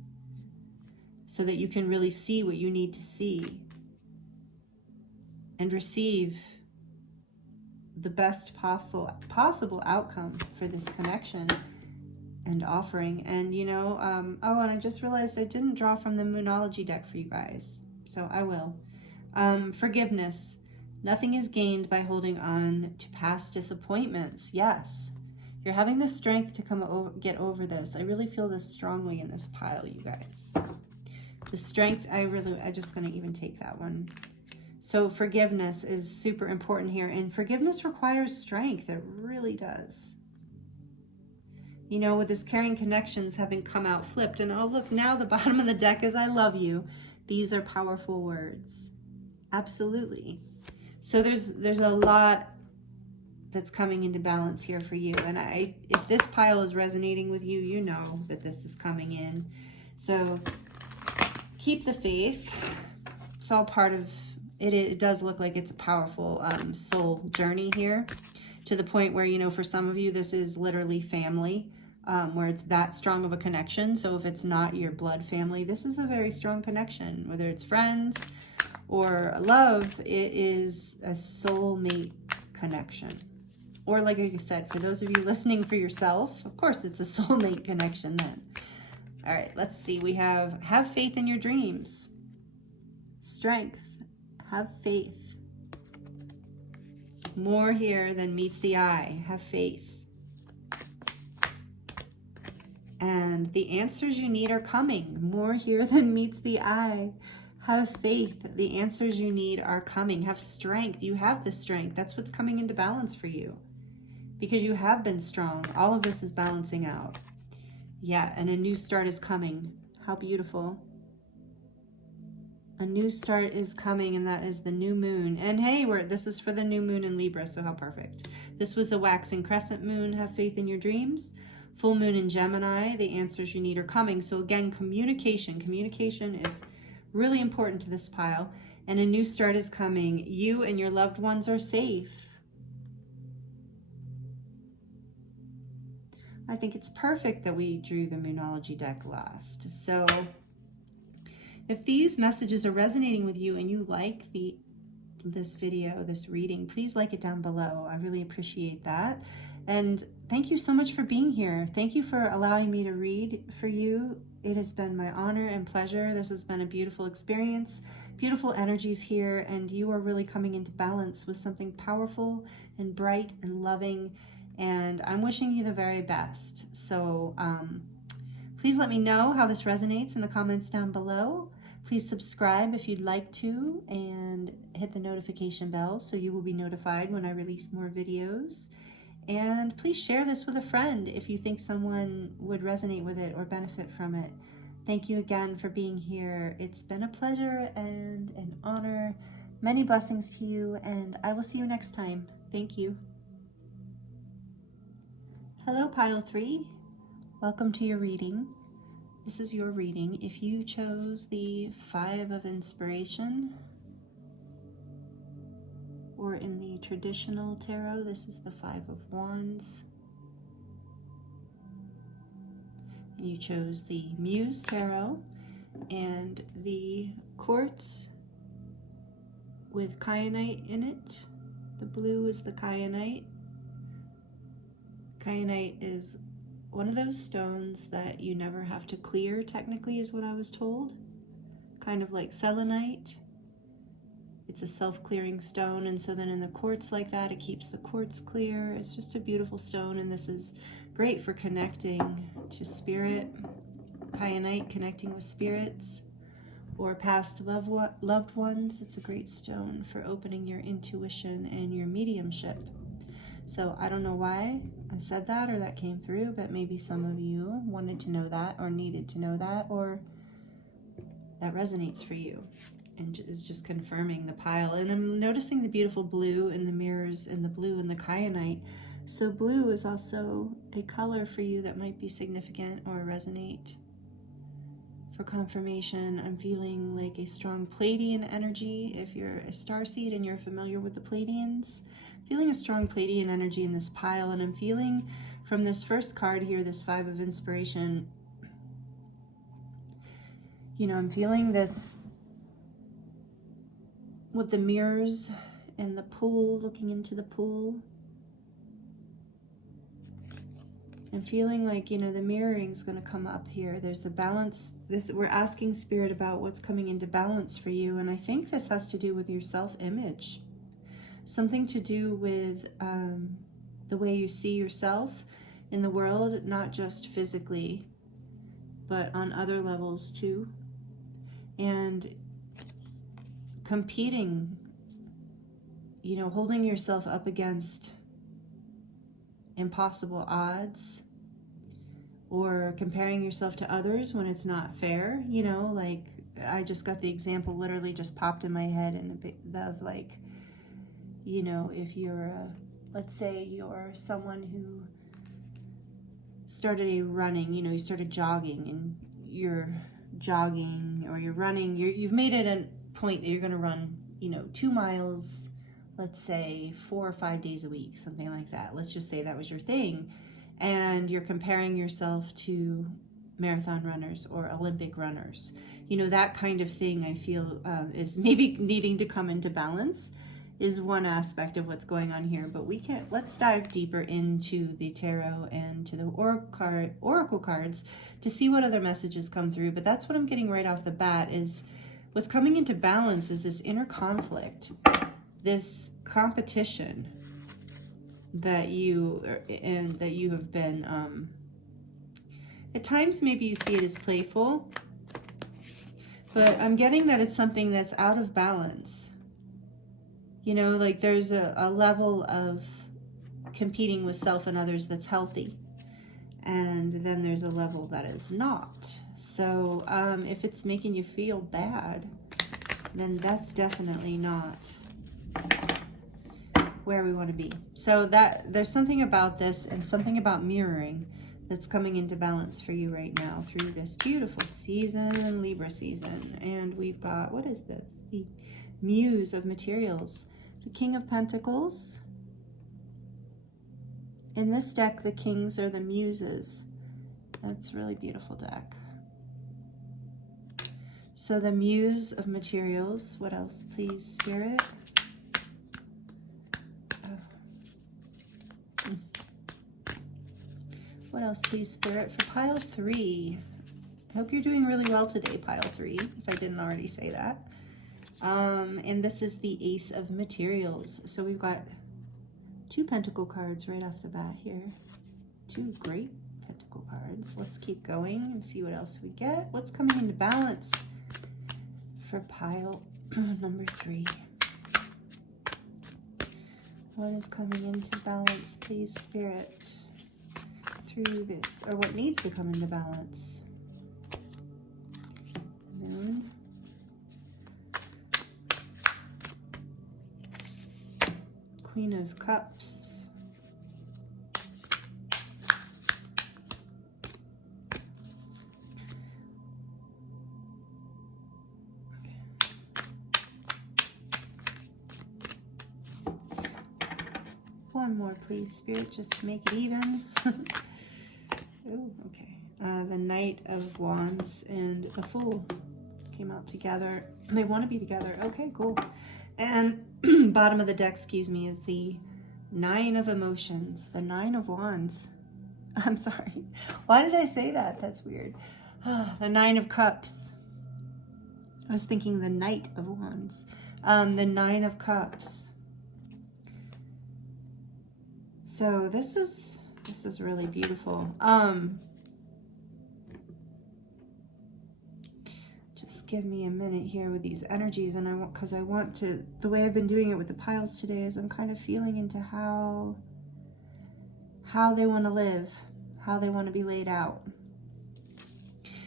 so that you can really see what you need to see and receive the best possible outcome for this connection and offering. And and I just realized I didn't draw from the Moonology deck for you guys, so I will. Forgiveness. Nothing is gained by holding on to past disappointments. Yes, you're having the strength to get over this. I really feel this strongly in this pile, you guys. The strength, I'm just going to even take that one. So forgiveness is super important here, and forgiveness requires strength. It really does. You know, with this carrying connections having come out flipped, and oh look, now the bottom of the deck is I love you. These are powerful words. Absolutely. So there's a lot that's coming into balance here for you. And if this pile is resonating with you, you know that this is coming in. So keep the faith. It's all part of it. It does look like it's a powerful soul journey here, to the point where, for some of you, this is literally family, where it's that strong of a connection. So if it's not your blood family, this is a very strong connection, whether it's friends or love. It is a soulmate connection. Or like I said, for those of you listening for yourself, of course it's a soulmate connection then. All right, let's see. We have faith in your dreams. Strength. Have faith. More here than meets the eye. Have faith. And the answers you need are coming. More here than meets the eye. Have faith. The answers you need are coming. Have strength. You have the strength. That's what's coming into balance for you, because you have been strong. All of this is balancing out. Yeah, and a new start is coming. How beautiful. A new start is coming, and that is the new moon. And hey, this is for the new moon in Libra, so how perfect. This was a waxing crescent moon. Have faith in your dreams. Full moon in Gemini. The answers you need are coming. So again, communication. Communication is really important to this pile. And a new start is coming. You and your loved ones are safe. I think it's perfect that we drew the Moonology deck last. So if these messages are resonating with you and you like this video, this reading, please like it down below. I really appreciate that. And thank you so much for being here. Thank you for allowing me to read for you. It has been my honor and pleasure. This has been a beautiful experience, beautiful energies here, and you are really coming into balance with something powerful and bright and loving. And I'm wishing you the very best. So please let me know how this resonates in the comments down below. Please subscribe if you'd like to, and hit the notification bell so you will be notified when I release more videos. And please share this with a friend if you think someone would resonate with it or benefit from it. Thank you again for being here. It's been a pleasure and an honor. Many blessings to you, and I will see you next time. Thank you. Hello, Pile 3. Welcome to your reading. This is your reading. If you chose the 5 of Inspiration, or in the traditional tarot, this is the 5 of Wands. You chose the Muse Tarot and the quartz with kyanite in it. The blue is the kyanite. Kyanite is one of those stones that you never have to clear, technically, is what I was told. Kind of like selenite. It's a self-clearing stone, and so then in the quartz like that, it keeps the quartz clear. It's just a beautiful stone, and this is great for connecting to spirit. Kyanite, connecting with spirits or past loved ones. It's a great stone for opening your intuition and your mediumship. So I don't know why I said that or that came through, but maybe some of you wanted to know that or needed to know that, or that resonates for you and is just confirming the pile. And I'm noticing the beautiful blue in the mirrors and the blue in the kyanite. So blue is also a color for you that might be significant or resonate. For confirmation, I'm feeling like a strong Pleiadian energy. If you're a starseed and you're familiar with the Pleiadians, feeling a strong Pleiadian energy in this pile. And I'm feeling from this first card here, this Five of Inspiration, you know, I'm feeling this with the mirrors and the pool, looking into the pool. I'm feeling like, you know, the mirroring's going to come up here. There's a balance. We're asking Spirit about what's coming into balance for you. And I think this has to do with your self-image. Something to do with the way you see yourself in the world, not just physically, but on other levels too. And competing, you know, holding yourself up against impossible odds, or comparing yourself to others when it's not fair. You know, like I just got the example, literally just popped in my head, and of like, you know, if you're let's say you're someone who started running, you know, you started jogging, and you're jogging or you're running, you've made it a point that you're going to run, you know, 2 miles, let's say 4 or 5 days a week, something like that. Let's just say that was your thing. And you're comparing yourself to marathon runners or Olympic runners. You know, that kind of thing I feel is maybe needing to come into balance is one aspect of what's going on here. But let's dive deeper into the tarot and to the oracle cards to see what other messages come through. But that's what I'm getting right off the bat, is what's coming into balance is this inner conflict, this competition that you have been at times, maybe you see it as playful, but I'm getting that it's something that's out of balance. You know, like there's a level of competing with self and others that's healthy, and then there's a level that is not. So if it's making you feel bad, then that's definitely not where we want to be. So that there's something about this and something about mirroring that's coming into balance for you right now through this beautiful season, Libra season. And we've got, what is this? The Muse of Materials, the King of Pentacles. In this deck, the kings are the muses. That's a really beautiful deck. So the Muse of Materials. What else, please, Spirit? What else, please, Spirit, for pile 3? I hope you're doing really well today, pile 3, if I didn't already say that. And this is the Ace of Materials. So we've got 2 pentacle cards right off the bat here. 2 great pentacle cards. Let's keep going and see what else we get. What's coming into balance for pile number 3? What is coming into balance, please, Spirit, through this, or what needs to come into balance? Moon. Queen of Cups. One more, please, Spirit, just to make it even. Oh, okay. The Knight of Wands and the Fool came out together. They want to be together. Okay, cool. And bottom of the deck, excuse me, is the Nine of Emotions, the Nine of Wands. I'm sorry. Why did I say that? That's weird. The Nine of Cups. I was thinking the Knight of Wands. The Nine of Cups. So this is really beautiful. Just give me a minute here with these energies, and because I want to, the way I've been doing it with the piles today is I'm kind of feeling into how they want to live, how they want to be laid out.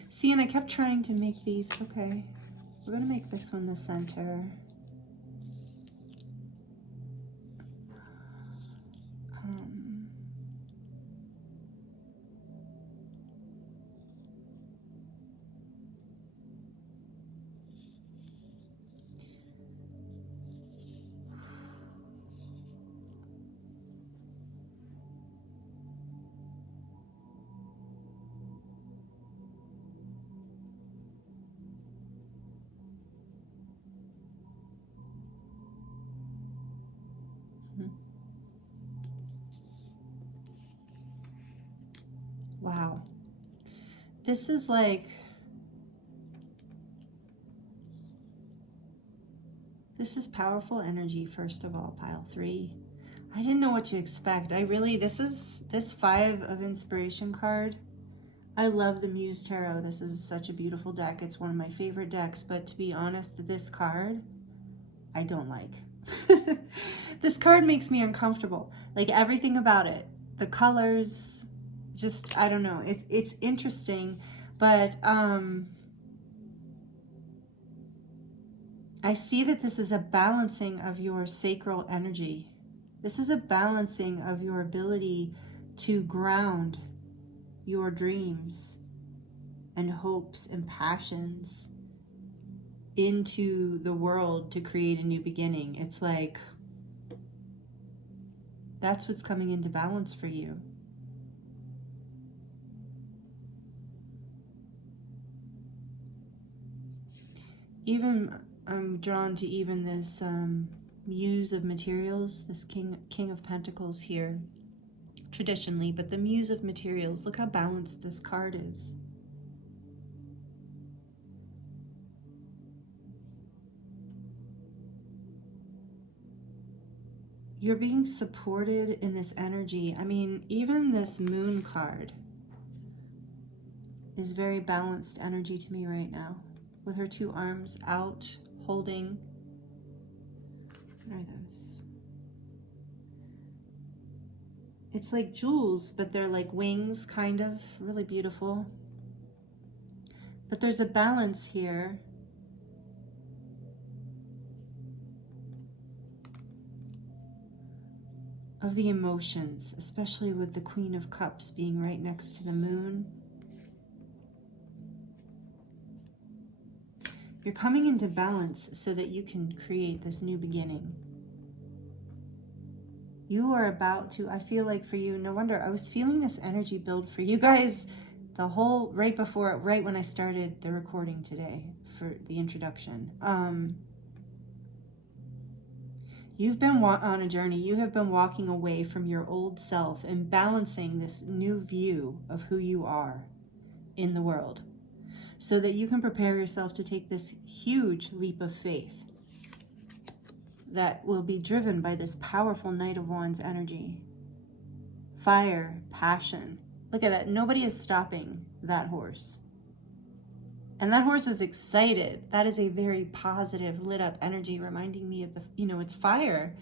See, and I kept trying to make these, okay, we're going to make this one the center. Wow. This is like, this is powerful energy, first of all, pile 3. I didn't know what to expect. This 5 of Inspiration card. I love the Muse Tarot. This is such a beautiful deck. It's one of my favorite decks, but to be honest, this card, I don't like. This card makes me uncomfortable. Like everything about it. The colors, just, I don't know. It's interesting, but I see that this is a balancing of your sacral energy. This is a balancing of your ability to ground your dreams and hopes and passions into the world to create a new beginning. It's like, that's what's coming into balance for you. Even, I'm drawn to even this Muse of Materials, this King of Pentacles here, traditionally, but the Muse of Materials, look how balanced this card is. You're being supported in this energy. I mean, even this Moon card is very balanced energy to me right now, with her 2 arms out, holding, what are those? It's like jewels, but they're like wings, kind of, really beautiful. But there's a balance here. Of the emotions, especially with the Queen of Cups being right next to the Moon. You're coming into balance so that you can create this new beginning. You are about to, I feel like for you, no wonder, I was feeling this energy build for you guys the whole, right when I started the recording today for the introduction. You've been on a journey. You have been walking away from your old self and balancing this new view of who you are in the world so that you can prepare yourself to take this huge leap of faith that will be driven by this powerful Knight of Wands energy. Fire, passion. Look at that. Nobody is stopping that horse. And that horse is excited. That is a very positive, lit up energy, reminding me of the, it's fire.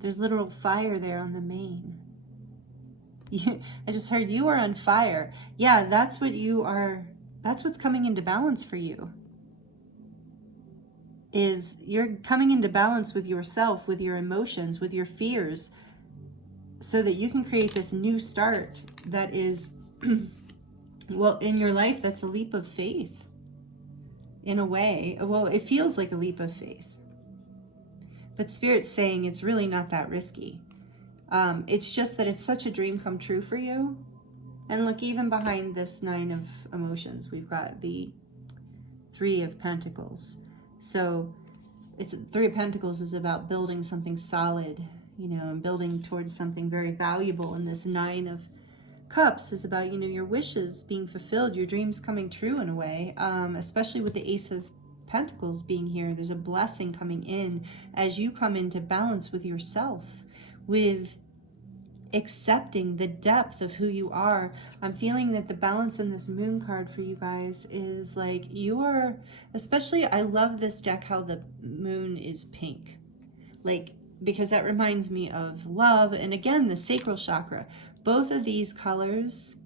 There's literal fire there on the mane. I just heard you are on fire. Yeah, that's what you are. That's what's coming into balance for you. Is you're coming into balance with yourself, with your emotions, with your fears, so that you can create this new start that is, well, in your life, that's a leap of faith. In a way, well, it feels like a leap of faith. But Spirit's saying it's really not that risky. It's just that it's such a dream come true for you. And look, even behind this 9 of emotions, we've got the 3 of Pentacles. So it's Three of Pentacles is about building something solid, you know, and building towards something very valuable. And this Nine of Cups is about, you know, your wishes being fulfilled, your dreams coming true in a way, especially with the Ace of Pentacles being here. There's a blessing coming in as you come into balance with yourself, with accepting the depth of who you are. I'm feeling that the balance in this Moon card for you guys is like you are, especially, I love this deck how the moon is pink, like, because that reminds me of love, and again the sacral chakra. Both of these colors,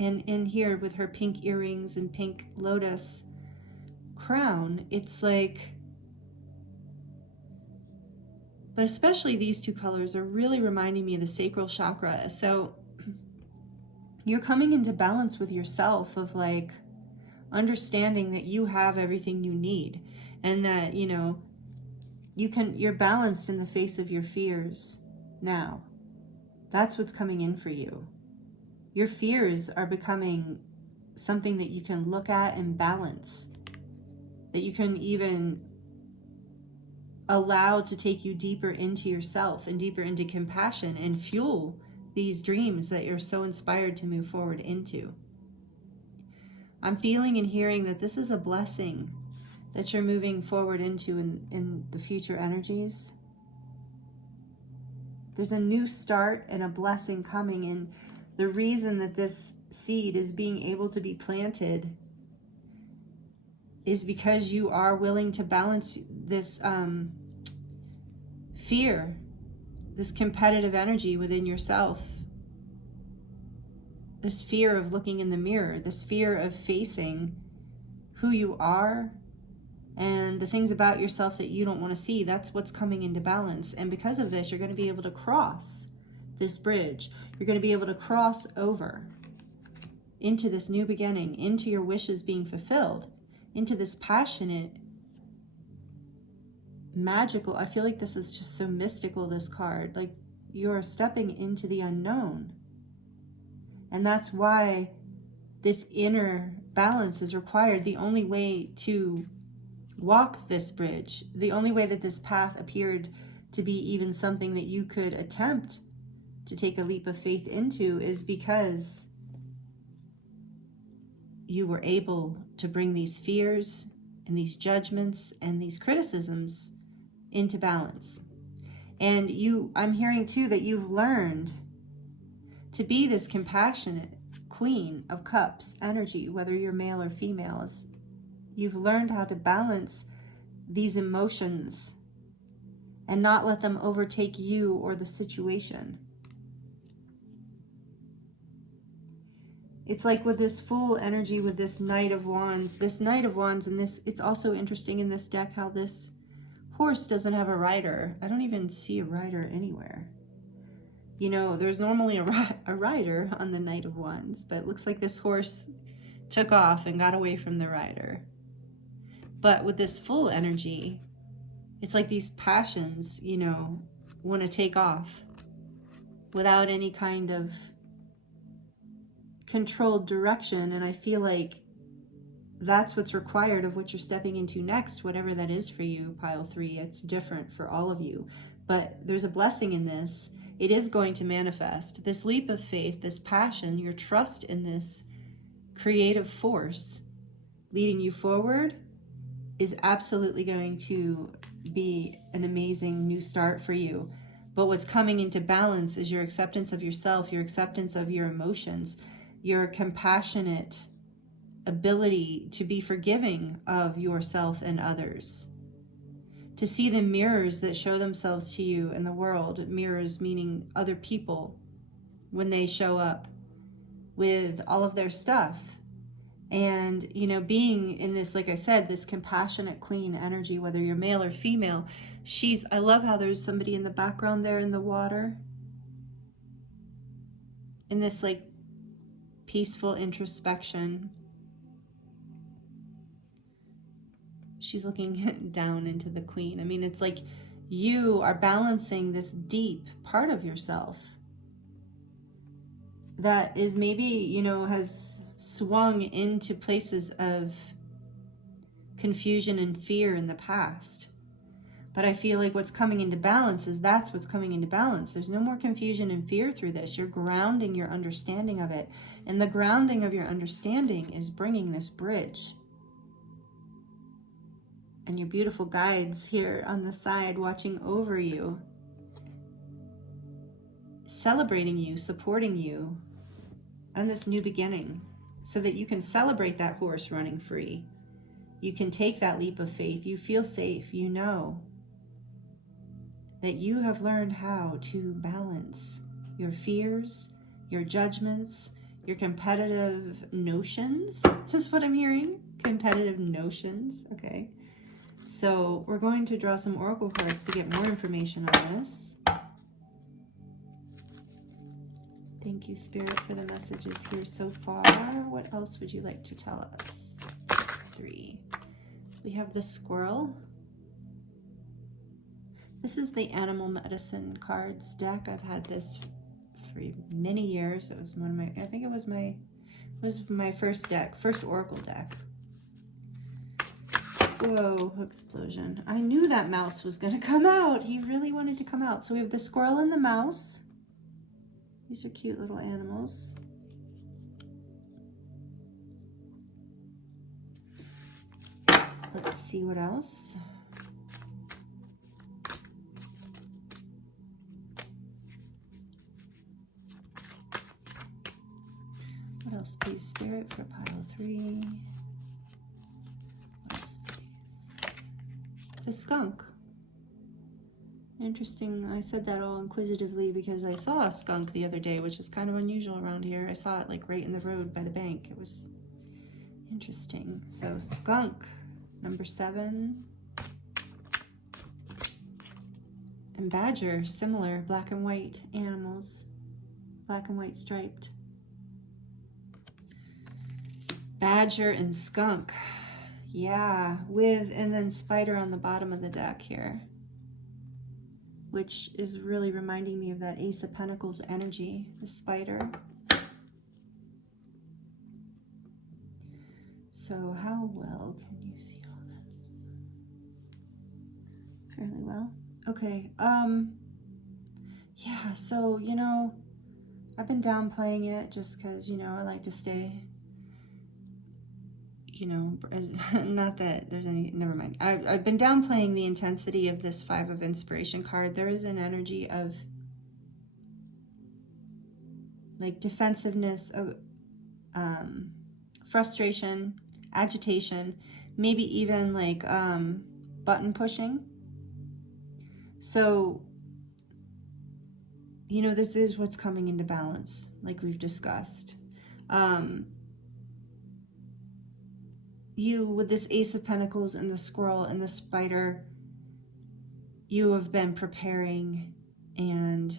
and in here with her pink earrings and pink lotus crown, it's like, but especially these two colors are really reminding me of the sacral chakra. So you're coming into balance with yourself, of like understanding that you have everything you need, and that, you know, you're balanced in the face of your fears now. That's what's coming in for you. Your fears are becoming something that you can look at and balance, that you can even allow to take you deeper into yourself and deeper into compassion and fuel these dreams that you're so inspired to move forward into. I'm feeling and hearing that this is a blessing that you're moving forward into in the future energies. There's a new start and a blessing coming, and the reason that this seed is being able to be planted is because you are willing to balance this fear, this competitive energy within yourself, this fear of looking in the mirror, this fear of facing who you are and the things about yourself that you don't want to see. That's what's coming into balance. And because of this, you're going to be able to cross this bridge. You're going to be able to cross over into this new beginning, into your wishes being fulfilled, into this passionate, magical, I feel like this is just so mystical, this card, like you're stepping into the unknown. And that's why this inner balance is required. The only way to walk this bridge, the only way that this path appeared to be even something that you could attempt to take a leap of faith into, is because you were able to bring these fears and these judgments and these criticisms into balance. And I'm hearing too that you've learned to be this compassionate Queen of Cups energy, whether you're male or female. You've learned how to balance these emotions and not let them overtake you or the situation. It's like with this Fool energy, with this Knight of Wands, and this, it's also interesting in this deck how this horse doesn't have a rider. I don't even see a rider anywhere. You know, there's normally a rider on the Knight of Wands, but it looks like this horse took off and got away from the rider. But with this Fool energy, it's like these passions, you know, want to take off without any kind of controlled direction. And I feel like that's what's required of what you're stepping into next, whatever that is for you, pile 3. It's different for all of you, but there's a blessing in this. It is going to manifest. This leap of faith, this passion, your trust in this creative force leading you forward is absolutely going to be an amazing new start for you. But what's coming into balance is your acceptance of yourself, your acceptance of your emotions, your compassionate ability to be forgiving of yourself and others, to see the mirrors that show themselves to you in the world, mirrors meaning other people, when they show up with all of their stuff. And, you know, being in this, like I said, this compassionate Queen energy, whether you're male or female, I love how there's somebody in the background there in the water, in this like peaceful introspection. She's looking down into the Queen. I mean, it's like you are balancing this deep part of yourself that is maybe, you know, has swung into places of confusion and fear in the past. But I feel like what's coming into balance is that's what's coming into balance. There's no more confusion and fear through this. You're grounding your understanding of it. And the grounding of your understanding is bringing this bridge. And your beautiful guides here on the side watching over you, celebrating you, supporting you on this new beginning, so that you can celebrate that horse running free. You can take that leap of faith. You feel safe. You know that you have learned how to balance your fears, your judgments, your competitive notions. Is what I'm hearing. Competitive notions. Okay. So we're going to draw some oracle cards to get more information on this. Thank you, Spirit, for the messages here so far. What else would you like to tell us? 3. We have the squirrel. This is the Animal Medicine Cards deck. I've had this for many years. It was one of my, I think it was my first deck, first oracle deck. Whoa, explosion. I knew that mouse was going to come out. He really wanted to come out. So we have the squirrel and the mouse. These are cute little animals. Let's see what else. What else, please, Spirit, for pile 3? What else, please? The skunk. Interesting. I said that all inquisitively because I saw a skunk the other day, which is kind of unusual around here. I saw it like right in the road by the bank. It was interesting. So skunk, number 7. And badger, similar, black and white animals, black and white striped. Badger and skunk. Yeah, and then spider on the bottom of the deck here, which is really reminding me of that Ace of Pentacles energy, the spider. So how well can you see all this? Fairly well. Okay, yeah, so, you know, I've been downplaying it just because, you know, I like to stay, you know, not that there's any, never mind. I've been downplaying the intensity of this 5 of Inspiration card. There is an energy of like defensiveness, frustration, agitation, maybe even like button pushing. So, you know, this is what's coming into balance, like we've discussed. You, with this Ace of Pentacles and the squirrel and the spider, you have been preparing and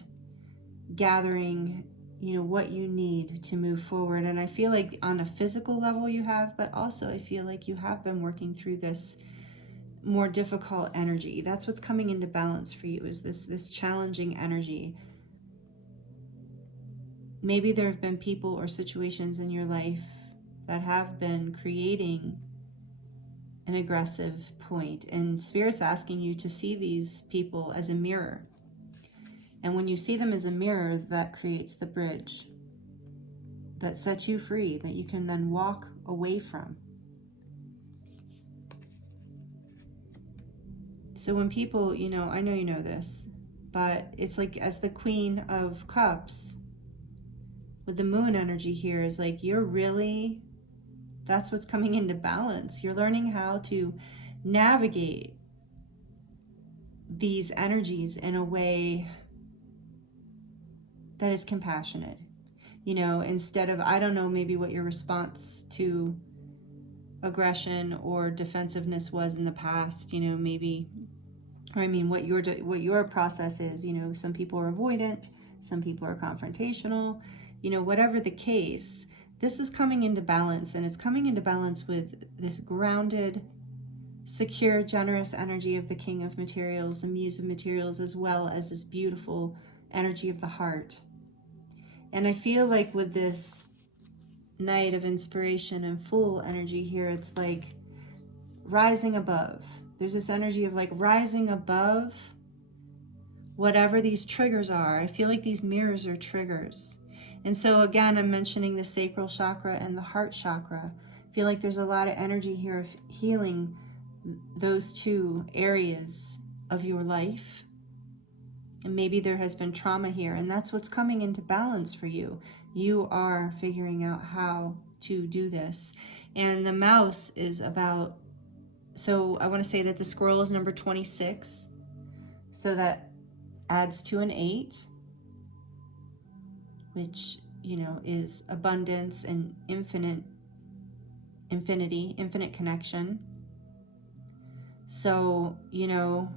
gathering, you know, what you need to move forward. And I feel like on a physical level you have, but also I feel like you have been working through this more difficult energy. That's what's coming into balance for you, is this challenging energy. Maybe there have been people or situations in your life that have been creating an aggressive point, and Spirit's asking you to see these people as a mirror. And when you see them as a mirror, that creates the bridge that sets you free, that you can then walk away from. So when people, you know, I know you know this, but it's like as the Queen of Cups with the moon energy here is like, you're really, that's what's coming into balance. You're learning how to navigate these energies in a way that is compassionate. You know, instead of, I don't know, maybe what your response to aggression or defensiveness was in the past, you know, maybe, or I mean, what your process is. You know, some people are avoidant, some people are confrontational, you know, whatever the case. This is coming into balance, and it's coming into balance with this grounded, secure, generous energy of the King of Materials, the Muse of Materials, as well as this beautiful energy of the heart. And I feel like with this Knight of Inspiration and full energy here, it's like rising above. There's this energy of like rising above whatever these triggers are. I feel like these mirrors are triggers. And so again, I'm mentioning the sacral chakra and the heart chakra. I feel like there's a lot of energy here of healing those two areas of your life. And maybe there has been trauma here, and that's what's coming into balance for you. You are figuring out how to do this. And the mouse is about, so I want to say that the squirrel is number 26. So that adds to an 8, which, you know, is abundance and infinite connection. So, you know,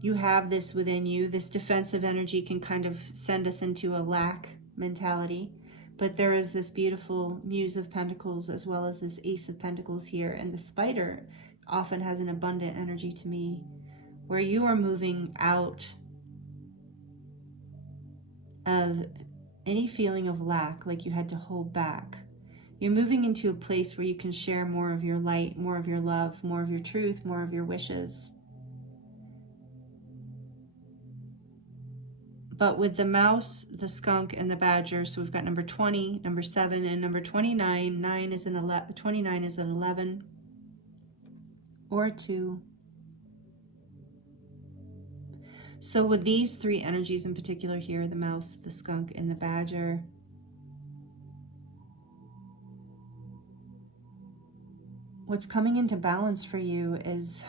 you have this within you. This defensive energy can kind of send us into a lack mentality. But there is this beautiful Muse of Pentacles as well as this Ace of Pentacles here. And the spider often has an abundant energy to me, where you are moving out of any feeling of lack, like you had to hold back. You're moving into a place where you can share more of your light, more of your love, more of your truth, more of your wishes. But with the mouse, the skunk, and the badger, so we've got number 20, number 7, and number 29. 29 is an 11 or 2. So with these three energies in particular here, the mouse, the skunk, and the badger, what's coming into balance for you is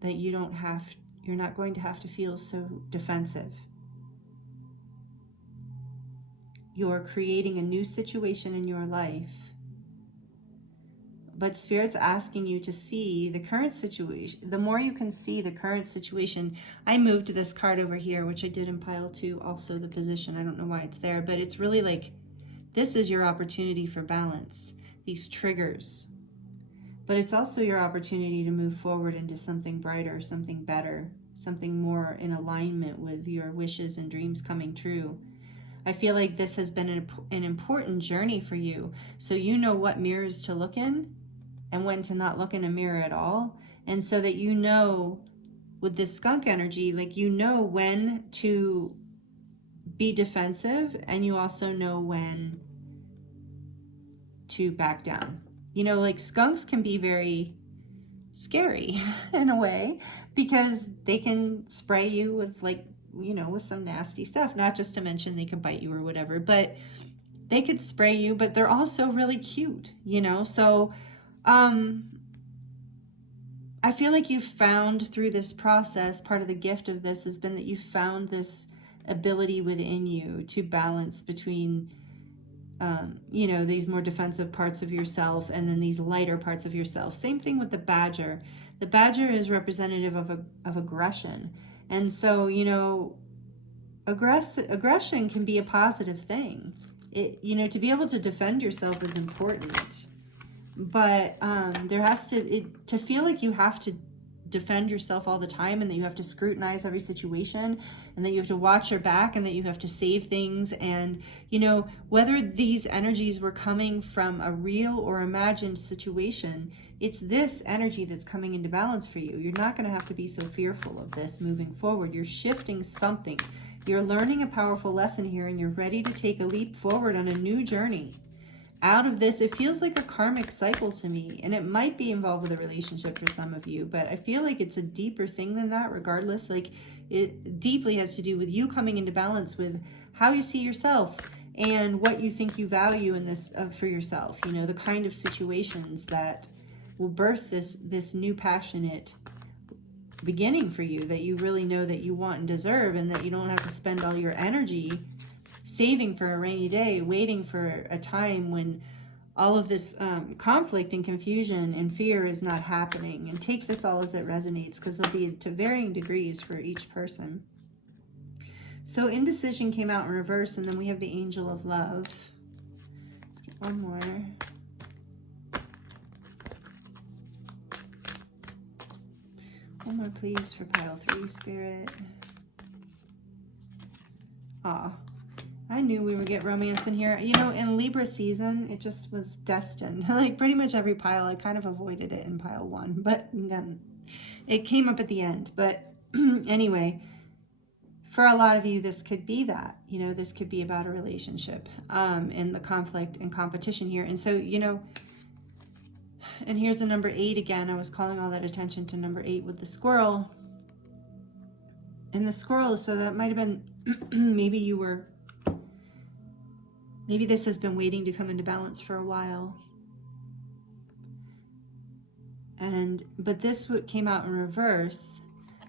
that you're not going to have to feel so defensive. You're creating a new situation in your life, but Spirit's asking you to see the current situation. The more you can see the current situation, I moved this card over here, which I did in pile 2, also the position. I don't know why it's there, but it's really like, this is your opportunity for balance, these triggers. But it's also your opportunity to move forward into something brighter, something better, something more in alignment with your wishes and dreams coming true. I feel like this has been an important journey for you. So you know what mirrors to look in and when to not look in a mirror at all. And so that you know, with this skunk energy, like you know when to be defensive, and you also know when to back down. You know, like skunks can be very scary in a way, because they can spray you with, like, you know, with some nasty stuff, not just to mention they could bite you or whatever, but they could spray you, but they're also really cute, you know? So I feel like you've found through this process, part of the gift of this has been that you found this ability within you to balance between you know, these more defensive parts of yourself and then these lighter parts of yourself. Same thing with the badger. The badger is representative of aggression. And so, you know, aggression can be a positive thing. You know, to be able to defend yourself is important. But there has to feel like you have to defend yourself all the time, and that you have to scrutinize every situation, and that you have to watch your back, and that you have to save things. And, you know, whether these energies were coming from a real or imagined situation, it's this energy that's coming into balance for you. You're not going to have to be so fearful of this moving forward. You're shifting something. You're learning a powerful lesson here, and you're ready to take a leap forward on a new journey. Out of this, it feels like a karmic cycle to me, and it might be involved with a relationship for some of you, but I feel like it's a deeper thing than that regardless. Like, it deeply has to do with you coming into balance with how you see yourself and what you think you value in this for yourself. You know, the kind of situations that will birth this new passionate beginning for you, that you really know that you want and deserve, and that you don't have to spend all your energy saving for a rainy day, waiting for a time when all of this conflict and confusion and fear is not happening. And take this all as it resonates, because it'll be to varying degrees for each person. So indecision came out in reverse, and then we have the angel of love. Let's get one more. One more, please, for pile 3, Spirit. I knew we would get romance in here. You know, in Libra season, it just was destined. Like pretty much every pile, I kind of avoided it in pile 1, but then it came up at the end. But anyway, for a lot of you, this could be that. You know, this could be about a relationship and the conflict and competition here. And so, you know, and here's a number 8 again. I was calling all that attention to number 8 with the squirrel. And the squirrel, so that might have been, maybe this has been waiting to come into balance for a while. But this came out in reverse.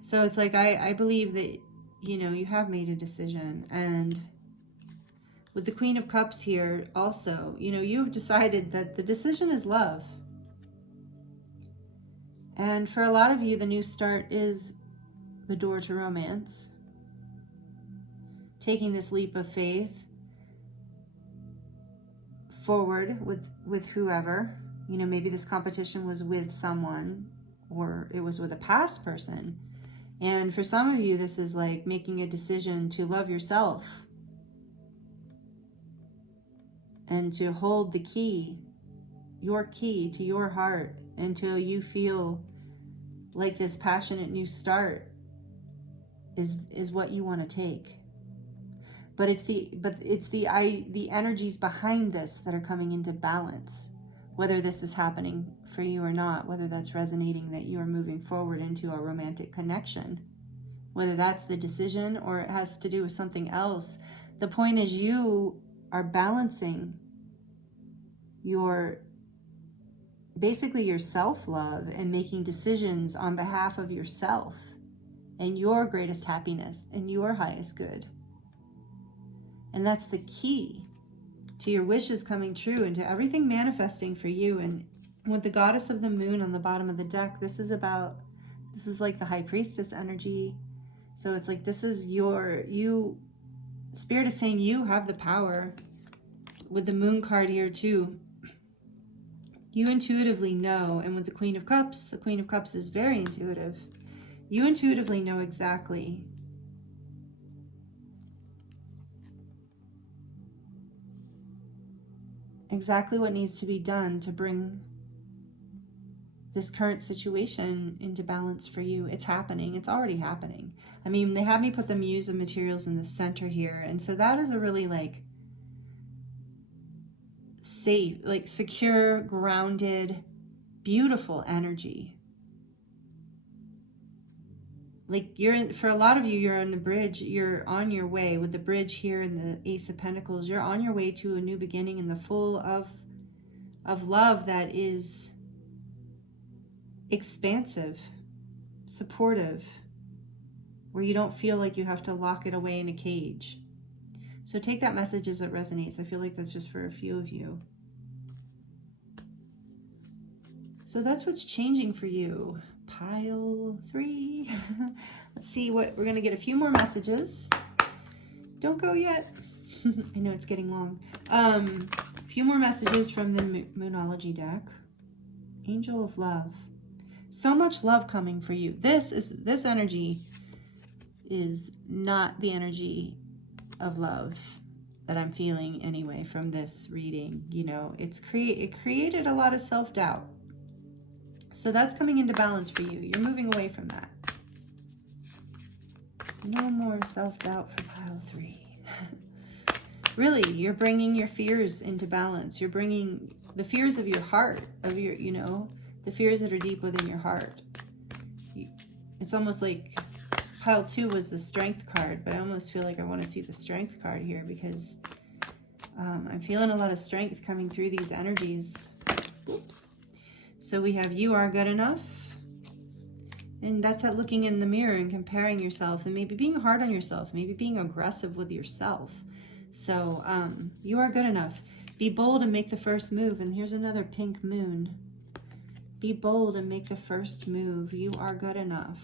So it's like, I believe that, you know, you have made a decision. And with the Queen of Cups here also, you know, you've decided that the decision is love. And for a lot of you, the new start is the door to romance. Taking this leap of faith forward with whoever. You know, maybe this competition was with someone or it was with a past person. And for some of you, this is like making a decision to love yourself and to hold the key, your key to your heart until you feel like this passionate new start is what you want to take. But it's the energies behind this that are coming into balance, whether this is happening for you or not, whether that's resonating that you are moving forward into a romantic connection, whether that's the decision or it has to do with something else. The point is you are balancing basically your self-love and making decisions on behalf of yourself and your greatest happiness and your highest good. And that's the key to your wishes coming true and to everything manifesting for you. And with the goddess of the moon on the bottom of the deck, this is like the high priestess energy. So it's like, this is Spirit is saying you have the power. With the moon card here too, you intuitively know. And with the Queen of Cups is very intuitive. You intuitively know exactly what needs to be done to bring this current situation into balance for you. It's happening. It's already happening. I mean, they have me put the Muse of materials in the center here. And so that is a really like safe, like secure, grounded, beautiful energy. Like for a lot of you, you're on the bridge, you're on your way with the bridge here and the Ace of Pentacles. You're on your way to a new beginning and the full of love that is expansive, supportive, where you don't feel like you have to lock it away in a cage. So take that message as it resonates. I feel like that's just for a few of you. So that's what's changing for you. Pile 3. Let's see what we're going to get. A few more messages. Don't go yet. I know it's getting long. A few more messages from the Moonology deck. Angel of Love. So much love coming for you. This energy is not the energy of love that I'm feeling anyway from this reading. You know, it created a lot of self-doubt. So that's coming into balance for you. You're moving away from that. No more self-doubt for pile 3. Really, you're bringing your fears into balance. You're bringing the fears of your heart, the fears that are deep within your heart. It's almost like pile 2 was the Strength card, but I almost feel like I want to see the Strength card here because I'm feeling a lot of strength coming through these energies. Oops. So we have you are good enough. And that's at looking in the mirror and comparing yourself and maybe being hard on yourself, maybe being aggressive with yourself. So you are good enough. Be bold and make the first move. And here's another pink moon. Be bold and make the first move. You are good enough.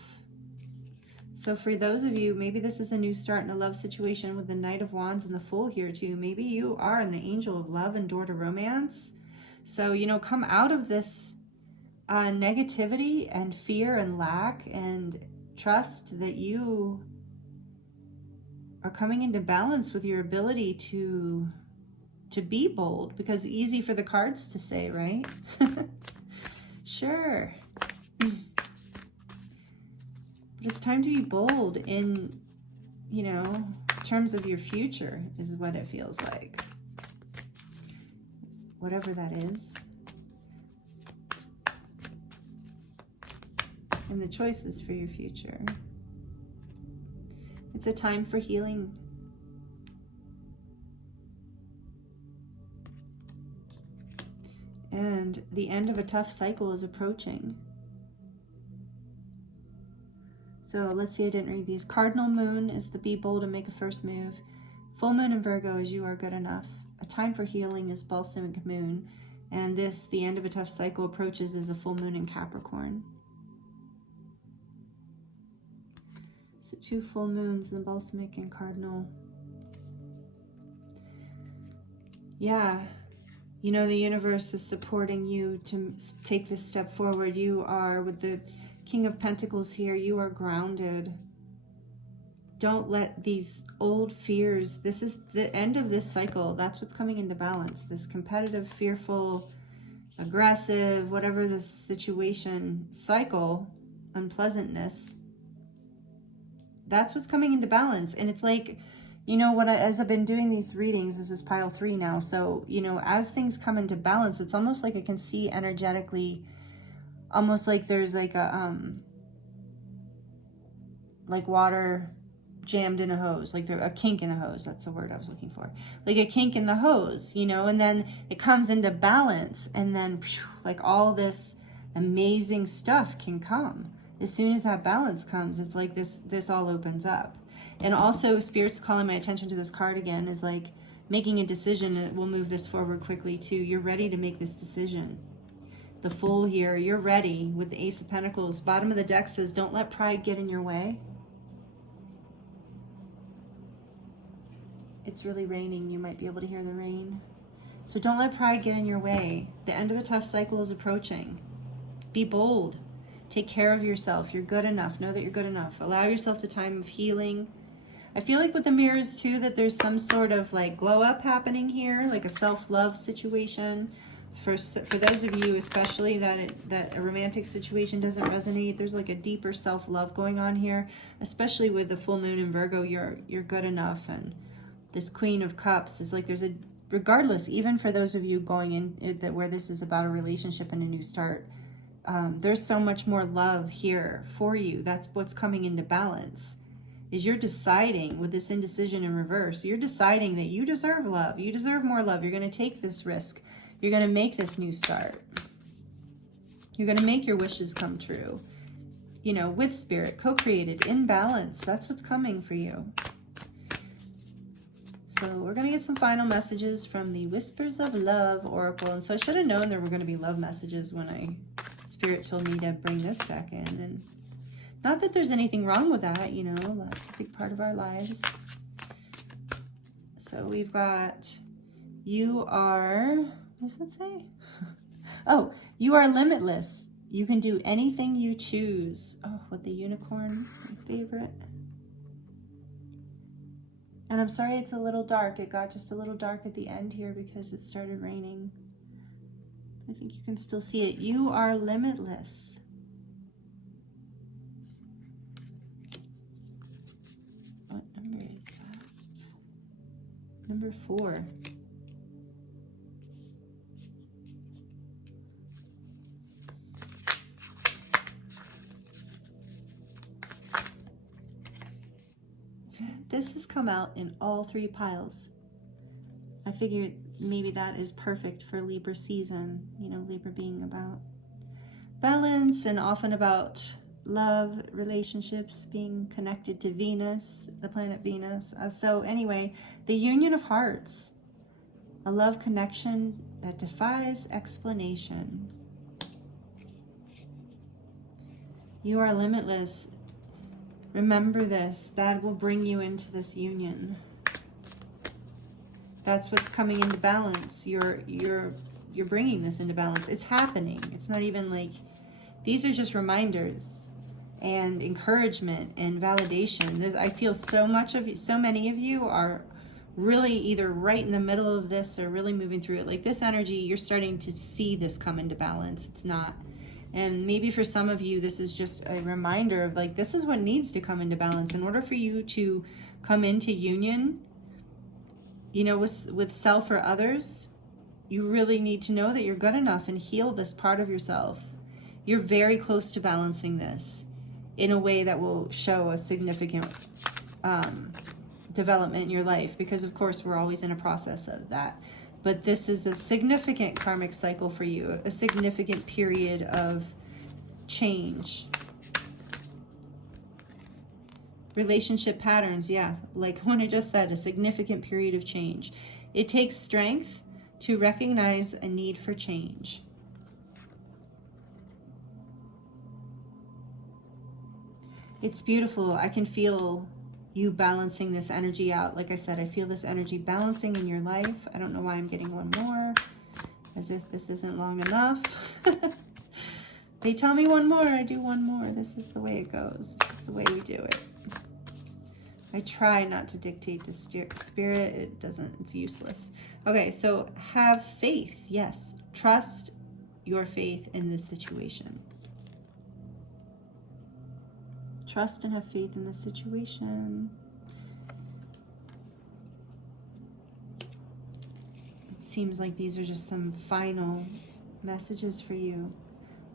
So for those of you, maybe this is a new start in a love situation with the Knight of Wands and the Fool here too. Maybe you are in the Angel of Love and door to romance. So, you know, come out of this negativity and fear and lack and trust that you are coming into balance with your ability to be bold, because easy for the cards to say, right? Sure. But it's time to be bold in, you know, terms of your future is what it feels like. Whatever that is. And the choices for your future. It's a time for healing. And the end of a tough cycle is approaching. So let's see, I didn't read these. Cardinal moon is the be bold and make a first move. Full moon in Virgo is you are good enough. A time for healing is balsamic moon. And this, the end of a tough cycle approaches, is a full moon in Capricorn. So 2 full moons in the balsamic and cardinal. Yeah. You know, the universe is supporting you to take this step forward. You are, with the King of Pentacles here, you are grounded. Don't let these old fears, this is the end of this cycle. That's what's coming into balance. This competitive, fearful, aggressive, whatever this situation, cycle, unpleasantness, that's what's coming into balance. And it's like, you know what, as I've been doing these readings, this is pile 3 now. So, you know, as things come into balance, it's almost like I can see energetically, almost like there's like a, like water jammed in a hose, like a kink in a hose. That's the word I was looking for. Like a kink in the hose, you know, and then it comes into balance, and then like all this amazing stuff can come. As soon as that balance comes, it's like this all opens up. And also, Spirit's calling my attention to this card again, is like making a decision, and we'll move this forward quickly too. You're ready to make this decision. The Fool here, you're ready with the Ace of Pentacles. Bottom of the deck says, don't let pride get in your way. It's really raining. You might be able to hear the rain. So don't let pride get in your way. The end of a tough cycle is approaching. Be bold. Take care of yourself. You're good enough. Know that you're good enough. Allow yourself the time of healing. I feel like with the mirrors too, that there's some sort of like glow up happening here, like a self-love situation. For those of you especially that a romantic situation doesn't resonate, there's like a deeper self-love going on here, especially with the full moon in Virgo. You're good enough. And this Queen of Cups is like, there's a, regardless, even for those of you going in that where this is about a relationship and a new start, there's so much more love here for you. That's what's coming into balance, is you're deciding with this indecision in reverse. You're deciding that you deserve love. You deserve more love. You're going to take this risk. You're going to make this new start. You're going to make your wishes come true. You know, with Spirit, co-created, in balance. That's what's coming for you. So we're going to get some final messages from the Whispers of Love Oracle. And so I should have known there were going to be love messages when Spirit told me to bring this deck in. And not that there's anything wrong with that, you know, that's a big part of our lives. So we've got, you are, what does that say? Oh, you are limitless. You can do anything you choose. Oh, with the unicorn, my favorite. And I'm sorry it's a little dark. It got just a little dark at the end here because it started raining. I think you can still see it. You are limitless. What number is that? Number 4. This has come out in all 3 piles. I figured maybe that is perfect for Libra season. You know, Libra being about balance and often about love, relationships, being connected to Venus, the planet Venus. So anyway, the union of hearts, a love connection that defies explanation. You are limitless. Remember this, that will bring you into this union. That's what's coming into balance. You're bringing this into balance. It's happening. It's not even like, these are just reminders. and encouragement and validation. I feel so many of you are really either right in the middle of this or really moving through it. Like this energy, you're starting to see this come into balance. It's not. And maybe for some of you, this is just a reminder of like, this is what needs to come into balance in order for you to come into union, you know, with self or others. You really need to know that you're good enough and heal this part of yourself. You're very close to balancing this in a way that will show a significant development in your life, because of course we're always in a process of that. But this is a significant karmic cycle for you, a significant period of change. Relationship patterns, yeah, like when I just said, a significant period of change. It takes strength to recognize a need for change. It's beautiful. I can feel you balancing this energy out. Like I said, I feel this energy balancing in your life. I don't know why I'm getting one more, as if this isn't long enough. They tell me one more, I do one more. This is the way it goes. This is the way we do it. I try not to dictate to spirit. It doesn't, it's useless. Okay, so have faith. Yes, trust your faith in this situation. Trust and have faith in this situation. It seems like these are just some final messages for you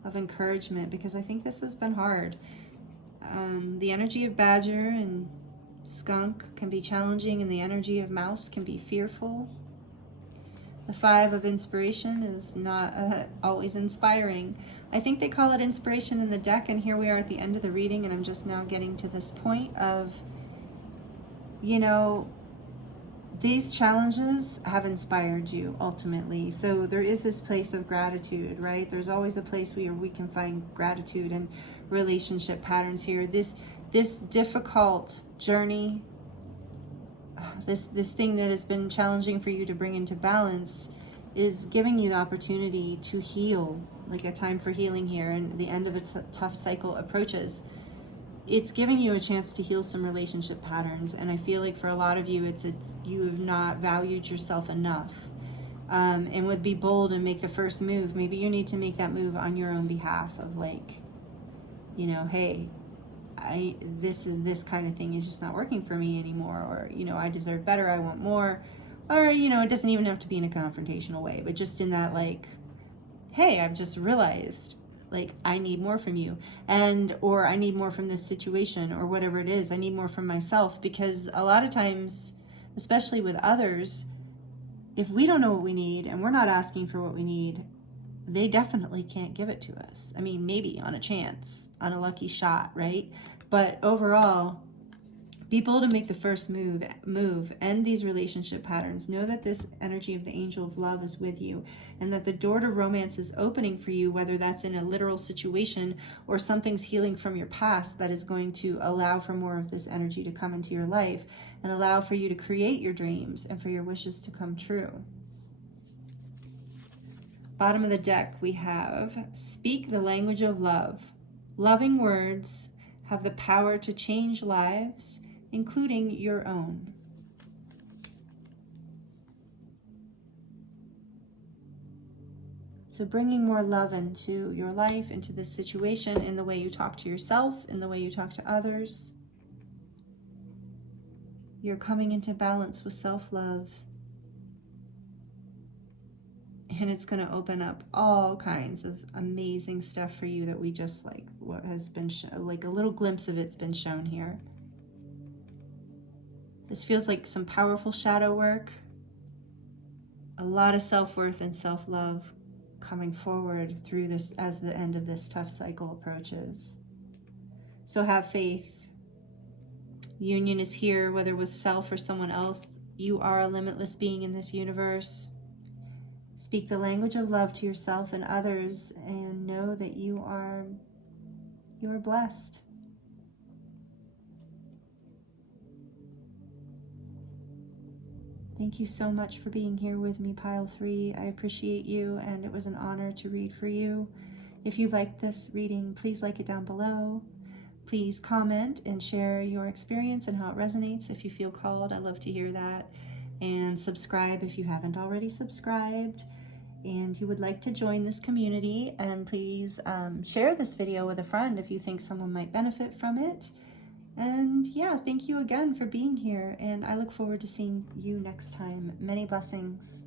of encouragement, because I think this has been hard. The energy of badger and skunk can be challenging, and the energy of mouse can be fearful. The Five of Inspiration is not always inspiring. I think they call it inspiration in the deck, and here we are at the end of the reading, and I'm just now getting to this point of, you know, these challenges have inspired you ultimately. So there is this place of gratitude, right? There's always a place where we can find gratitude and relationship patterns here. This difficult journey, this thing that has been challenging for you to bring into balance, is giving you the opportunity to heal, like a time for healing here, and the end of a tough cycle approaches. It's giving you a chance to heal some relationship patterns, and I feel like for a lot of you, it's you have not valued yourself enough, and would be bold and make the first move. Maybe you need to make that move on your own behalf of like, you know, hey, this kind of thing is just not working for me anymore, or, you know, I deserve better, I want more, or, you know, it doesn't even have to be in a confrontational way, but just in that like, hey, I've just realized like I need more from you, and or I need more from this situation, or whatever it is, I need more from myself. Because a lot of times, especially with others, if we don't know what we need and we're not asking for what we need, they definitely can't give it to us. I mean, maybe on a chance, on a lucky shot, right? But overall, be bold to make the first move, end these relationship patterns. Know that this energy of the angel of love is with you, and that the door to romance is opening for you, whether that's in a literal situation or something's healing from your past that is going to allow for more of this energy to come into your life and allow for you to create your dreams and for your wishes to come true. Bottom of the deck, we have speak the language of love. Loving words have the power to change lives, including your own. So bringing more love into your life, into this situation, in the way you talk to yourself, in the way you talk to others. You're coming into balance with self-love. And it's going to open up all kinds of amazing stuff for you that we just like, what has been like a little glimpse of it's been shown here. This feels like some powerful shadow work, a lot of self-worth and self-love coming forward through this as the end of this tough cycle approaches. So have faith. Union is here, whether with self or someone else. You are a limitless being in this universe. Speak the language of love to yourself and others, and know that you are blessed. Thank you so much for being here with me, Pile 3. I appreciate you, and it was an honor to read for you. If you liked this reading, please like it down below. Please comment and share your experience and how it resonates if you feel called. I love to hear that. And subscribe if you haven't already subscribed and you would like to join this community. And please share this video with a friend if you think someone might benefit from it. And yeah, thank you again for being here, and I look forward to seeing you next time. Many blessings.